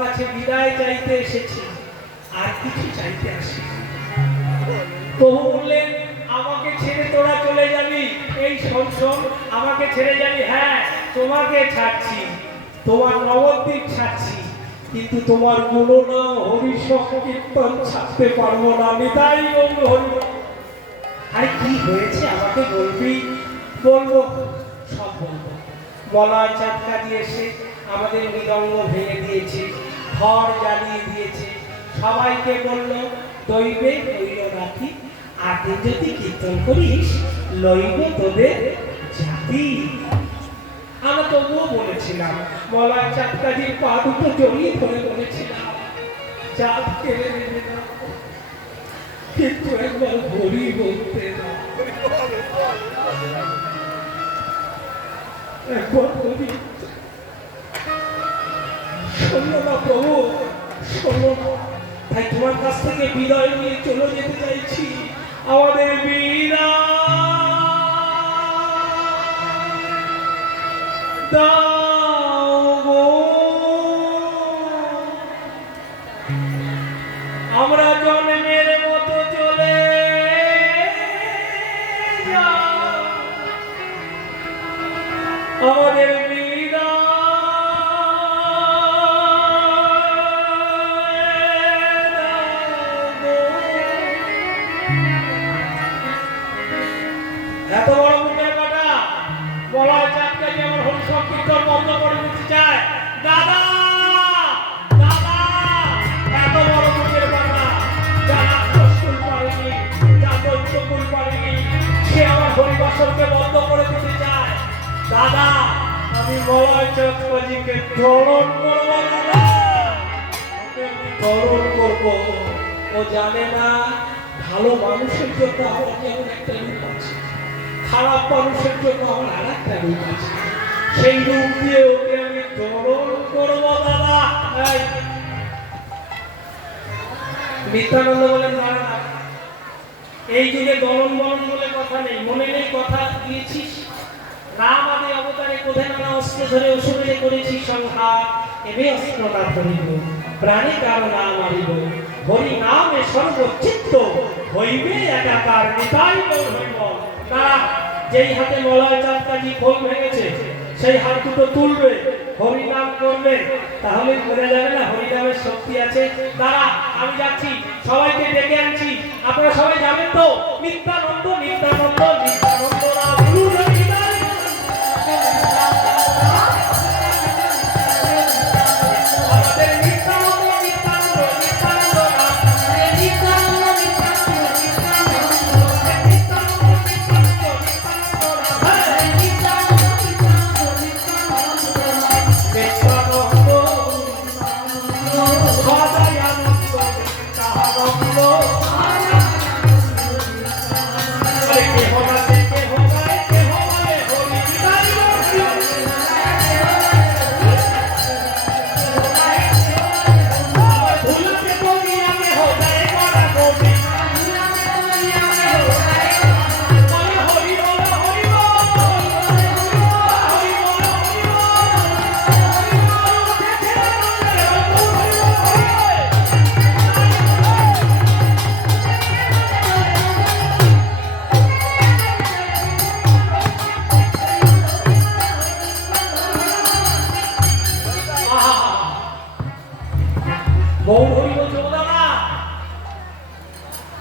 কাছে বিদায় চাইতে এসেছি, আর কিছু চাইতে আসি। প্রভু বললেন, আমাকে ছেড়ে তোরা চলে যাবি। এই শোন শোন, আমাকে ছেড়ে যাবি। হ্যাঁ, তোমাকে ছাড়ছি, তোমার নবদ্বীপ ছাড়ছি, কিন্তু তোমার গুণনাম হরি সংকীর্তন ছাড়তে পারবো না। নিতাই গৌর হরি বল। আরে কি হয়েছে আমাকে বলবি? বলবো, সব বলবো। মলয় চাঁদকাজি এসে আমাদের মৃদঙ্গ ভেঙে দিয়েছে, ঘর জ্বালিয়ে দিয়েছে, সবাইকে বললো দৈবে হইল রাখি, আর তুই যদি কীর্তন করিস লইব তোদের জাতি। আমরা তবুও বলেছিলাম, মলয় চাঁদকাজির পা দুটো জড়িয়ে ধরে বলেছিলাম, জাত কেড়ে নেবে না, কিন্তু একবার হরি বলতে না, একবার হরি। শোনো না প্রভু, শোনো না। তাই তোমার কাছ থেকে বিদায় নিয়ে চলে যেতে চাইছি। আমাদের বীরা দাও গো, আমরা জন্মের মতো চলে যাই। আমাদের বীরা এত বড় মুখের কথা, মলয় চাঁদকাজি আমার হরি সংকীর্তন বন্ধ করে দিতে চায়। দাদা দাদা, এত বড় মুখের কথা, যা রাক্ষসকুল পারেনি, যা দৈত্যকুল পারেনি, সে আমার হরিবাসনকে বন্ধ করে দিতে চায়। দাদা, আমি মলয় চাঁদকাজিকে ধরণ করবো। দাদা, ওকে আমি ধরণ করবো। ও জানে না ভালো মানুষের জন্য আমার কেমন একটা রূপ আছে, খারাপ মানুষের জন্য আমার আর একটা রূপ আছে। সেই রূপ দিয়ে ওকে আমি ধরণ করবো। দাদা, নিত্যানন্দ বলেন, না না, এই যুগে দলন বলন বলে কথা নেই, মনে নেই কথা দিয়েছিস। রাম আদি অবতারে কোধে নানা অস্ত্র ধরে অসুরে করেছি সংহার, এবে অস্ত্র না ধরিব, প্রাণী কারো না মারিব, হরি নামে সর্বচিত্ত হইবে একাকার। নিতাই গৌর হরি বল। তারা যেই হাতে মলয় চাঁদকাজি খোল ভেঙেছে, সেই হাত দুটো তুলবে, হরি নাম করবে, তাহলে বোঝা যাবে না হরিনামের শক্তি আছে। তারা আমি যাচ্ছি, সবাইকে ডেকে আনছি, আপনারা সবাই যাবেন তো? নিত্যানন্দ নিত্যানন্দ নিত্যানন্দ রাম গুরু হরিদাস। আমাদের নিত্যানন্দ নিত্যানন্দ নিত্যানন্দ রাম, নিত্যানন্দ নিত্যানন্দ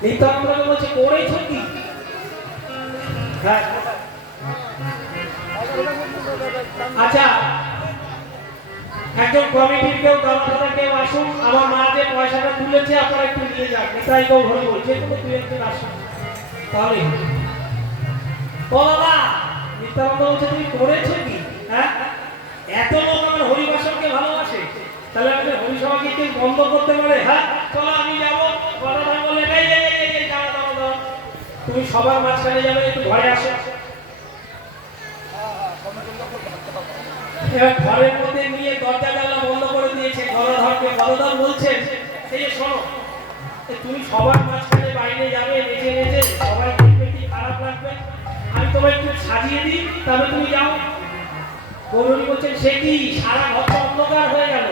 নিত্যানন্দকে বলছে করেছো কি? হ্যাঁ, আচ্ছা, একজন কমিটির কেউ দলদাতা কেউ আসুন, আমার মা যে পয়সাটা তুলেছে আপনারা একটু নিয়ে যান। নিতাই গৌর হরি বল। যে কোনো দুই একজন আসুন তাহলে। ও বাবা, নিত্যানন্দ বলছে তুমি করেছো কি? হ্যাঁ, এত লোক আমার হরিবাসনকে ভালোবাসে, তাহলে আমাদের হরিসভাকে কেউ বন্ধ করতে পারে? হ্যাঁ, চলো আমি যাবো। গদাধর বলে, দাঁড়া, তুমি সবার মাঝখানে যাবে, একটু ঘরে আসো। এবার ঘরের মধ্যে নিয়ে দরজা জানলা বন্ধ করে দিয়েছে গদাধরকে। গদাধর বলছেন, এই যে শোনো, তুমি সবার মাঝখানে বাইরে যাবে, নেচে নেচে, সবাই দেখবে কি খারাপ লাগবে, আমি তোমায় একটু সাজিয়ে দিই, তবে তুমি যাও। গৌরী বলছেন, সে কি, সারা ঘরটা অন্ধকার হয়ে গেল,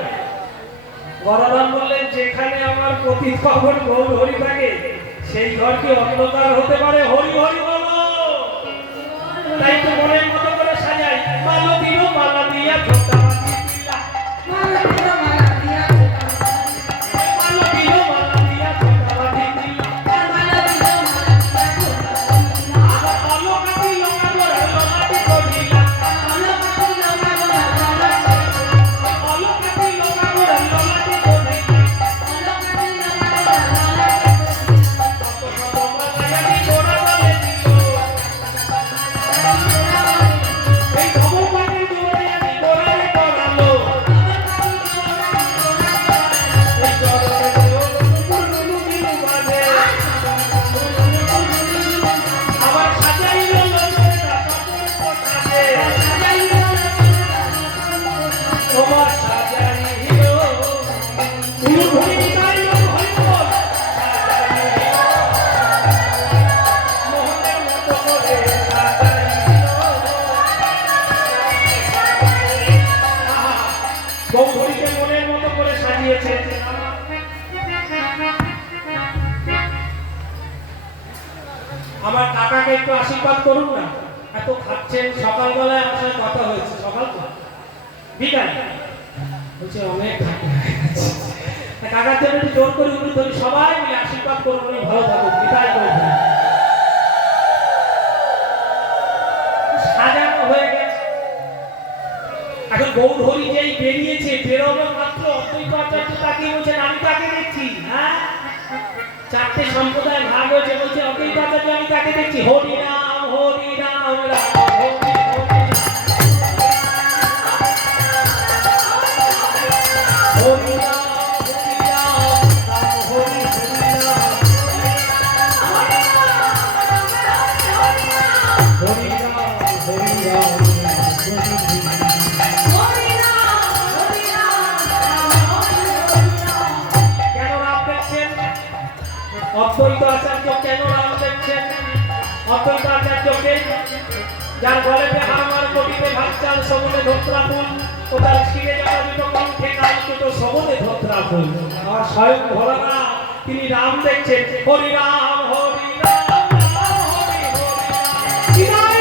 গদাধর বললেন যেখানে আমার পতিত পাবন গৌর হরি থাকে সেই ঘর কি অন্ধকার হতে পারে? হরি হরি বলো। তাই তো মনের মতো করে সাজাই, মালা দিল মালা দিয়া ছোটা মাছি দিলা, মালা দিল মালা দিয়া ছোটা মাছি দিলা, আবার অলকাতি লোকা গোড়া ললাটি করিলা, অলকাতি লোকা গোড়া ললাটি করিলা, কত কত মালায়ানি গোড়া দলে দিল, এই ধবপাটির দোরে আমি গোড়ারে করালো, এই চরণে দেও গুরুগুরু দিলু বাজে, আবার সাজাইল লজনা সকল পোশাকে, তোমার সাজাইল গুরু ধরি নিতাই হরিবল, মোহনের মতো করে গৌরীকে মনের মতো করে সাজিয়েছে। আমার কাকাকে একটু আশীর্বাদ করুন না, এত খাচ্ছেন। সকালবেলায় আমার সাথে কথা হয়েছে, সকাল তো বিকাল বলছে অনেক খাটনি হয়ে গেছে। তা কাকার জন্য একটু জোর করে উনি ধরি সবাই মিলে আশীর্বাদ করুন, উনি ভালো থাকুন, বিদায় করবেন। সাজানো হয়ে গেছে। এখন গৌর হরি যেই বেরিয়েছে, বেরোনো মাত্র অদ্বৈত আচার্য তাকে বলছেন আমি তাকে দেখছি। হ্যাঁ, চারটে সম্প্রদায় ভাগ হয়েছে, বলছে অদ্বৈত আচার্য আমি তাকে দেখছি। হরি রাম হরি রাম রাম হরি হরি হরি রাম হরি রাম রাম হরি হরি রাম হরি রাম হরি রাম কেন রাম দেখছেন? অদ্বৈত আচার্য কেন রাম দেখছেন? অদ্বৈত আচার্যকে যার গলেতে হারমার কোটিতে ভাগচাল সবলে ধোত্রা ফুল, ও তার ছিঁড়ে যাওয়া দুটো কণ্ঠে কাল দুটো সবলে ধোত্রা ফুল, আর স্বয়ং ভোলানা তিনি রাম দেখছেন। হরি রাম হরি রাম রাম হরি হরি রাম বিদায়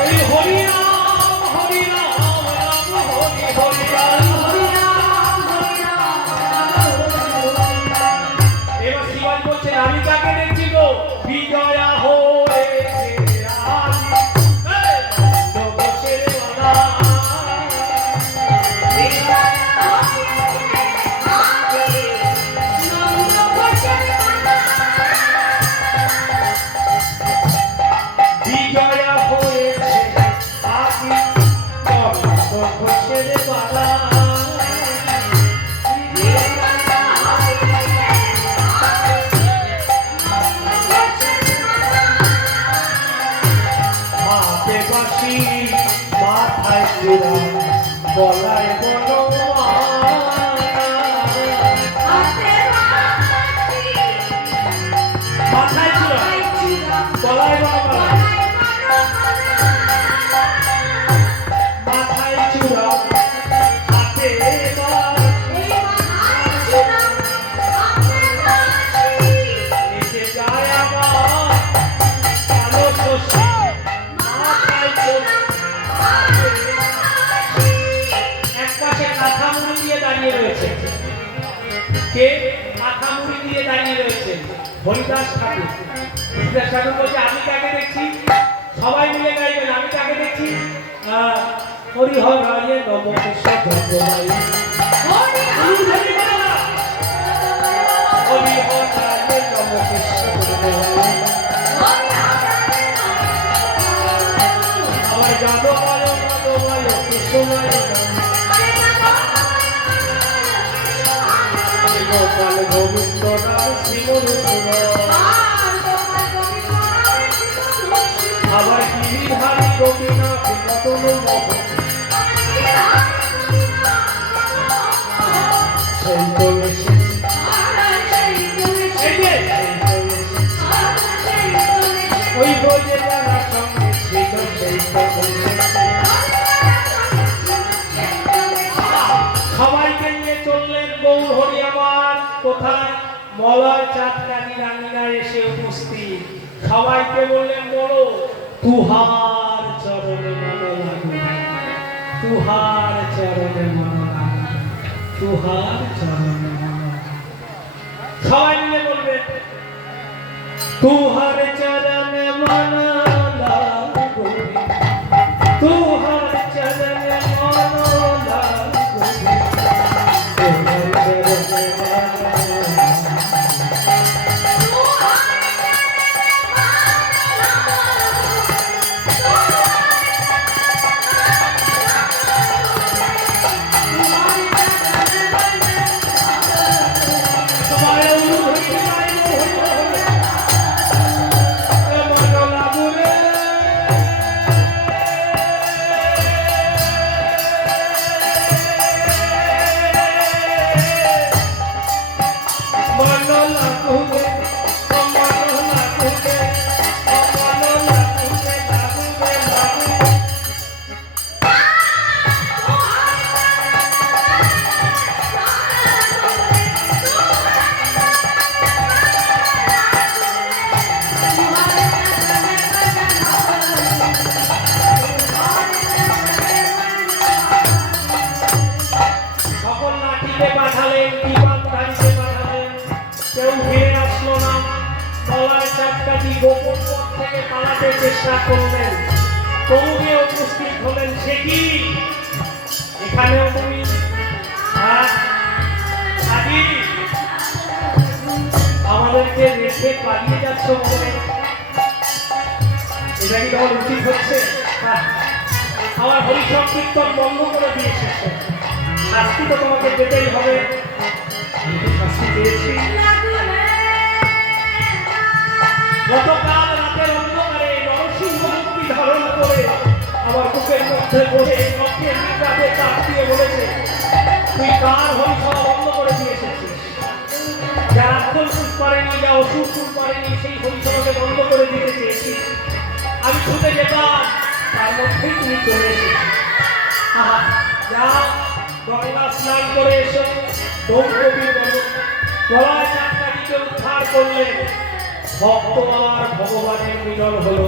এই হরি রাম হরি রাম রাম হরি হরি রাম। এবার শিবাজি বলছেন আমি কাকে দেখছি গো? বিজয়া হয়েছে আজি, এই জগতের মালা। বিজয়া হয়েছে আজি, জগতের মালা। হাতে বাঁশি মাথায় চূড়া গলায় বনমালা। মাথায় চূড়া গলায় বনমালা, মাথায় চূড়া হাতে নিচে যায় আমার কালো শশী, মাথায় চূড়া এক পাশে কাঁথা মুড়ি দিয়ে দাঁড়িয়ে রয়েছে। কে মাথা মুড়ি দিয়ে দাঁড়িয়ে রয়েছে? হরিদাস ঠাকুর। হরিদাস ঠাকুর বলছে আমি কাকে দেখছি? সবাই মিলে গাইবেন আমি কাকে দেখছি? হরিহরায় নম কৃষ্ণ জগমায়, হরিহরায় নম কৃষ্ণ জগমায়, আমার যাদবায় মাধবায় কৃষ্ণায় গোপাল গোবিন্দ নাম শ্রীমধুসূদন, আবার গিরিধারী গোপীনাথ মদন মোহন, সেই তো এসেছি, ওই বইয়ে যারা সঙ্গে ছিল সেই সবাইকে নিয়ে চললেন গৌর হরি আমার কোথায় মলয় চাঁদকানি রানীরা এসে উপস্থিত সবাইকে বললেন বলো তুহার চরণে মন লাগু তুহার চরণে মন লাগু তুহার চরণে মন লাগু। সবাই মিলে বলবেন তুহার চরণে মন লাগু তুহার চরণে মন লাগু তুহার চরণে মন লাগু। সকল লাঠিতে পাঠালেন বিমান গাড়িতে পাঠালেন কেউ ফিরে আসলো না গলায় চাপকাঠি গোপন পথ থেকে পালাতে চেষ্টা করলেন তবুকে উপস্থিত হলেন সে কি এখানেও তুমি আদি আমাদেরকে রেখে পালিয়ে যাচ্ছ বলে এটা কি তোমার উচিত হচ্ছে আমার হরি সংকীর্তন বন্ধ করে দিয়ে এসেছে শাস্তি তো তোমাকে পেতেই হবে আমি তো শাস্তি পেয়েছি গতকাল রাতের অন্ধকারে নরসিংহ মূর্তি ধারণ করে আমার বুকের মধ্যে বসে নখের নিকাতে চাপ দিয়ে বলেছে তুই কার হরিসভা বন্ধ করে দিয়ে এসেছিস যা আক্কল সুর পারেনি যা অসুর সুর পারেনি সেই হরিসভাকে বন্ধ করে দিতে চেয়েছিস আমি ছুটে যেতাম তার মধ্যেই তুমি চলে এসেছিস যা গঙ্গা স্নান করে এসো দৌড়কবির গলায় চাঁদকাঠিকে উদ্ধার করলেন ভক্ত আর ভগবানের মিলন হলো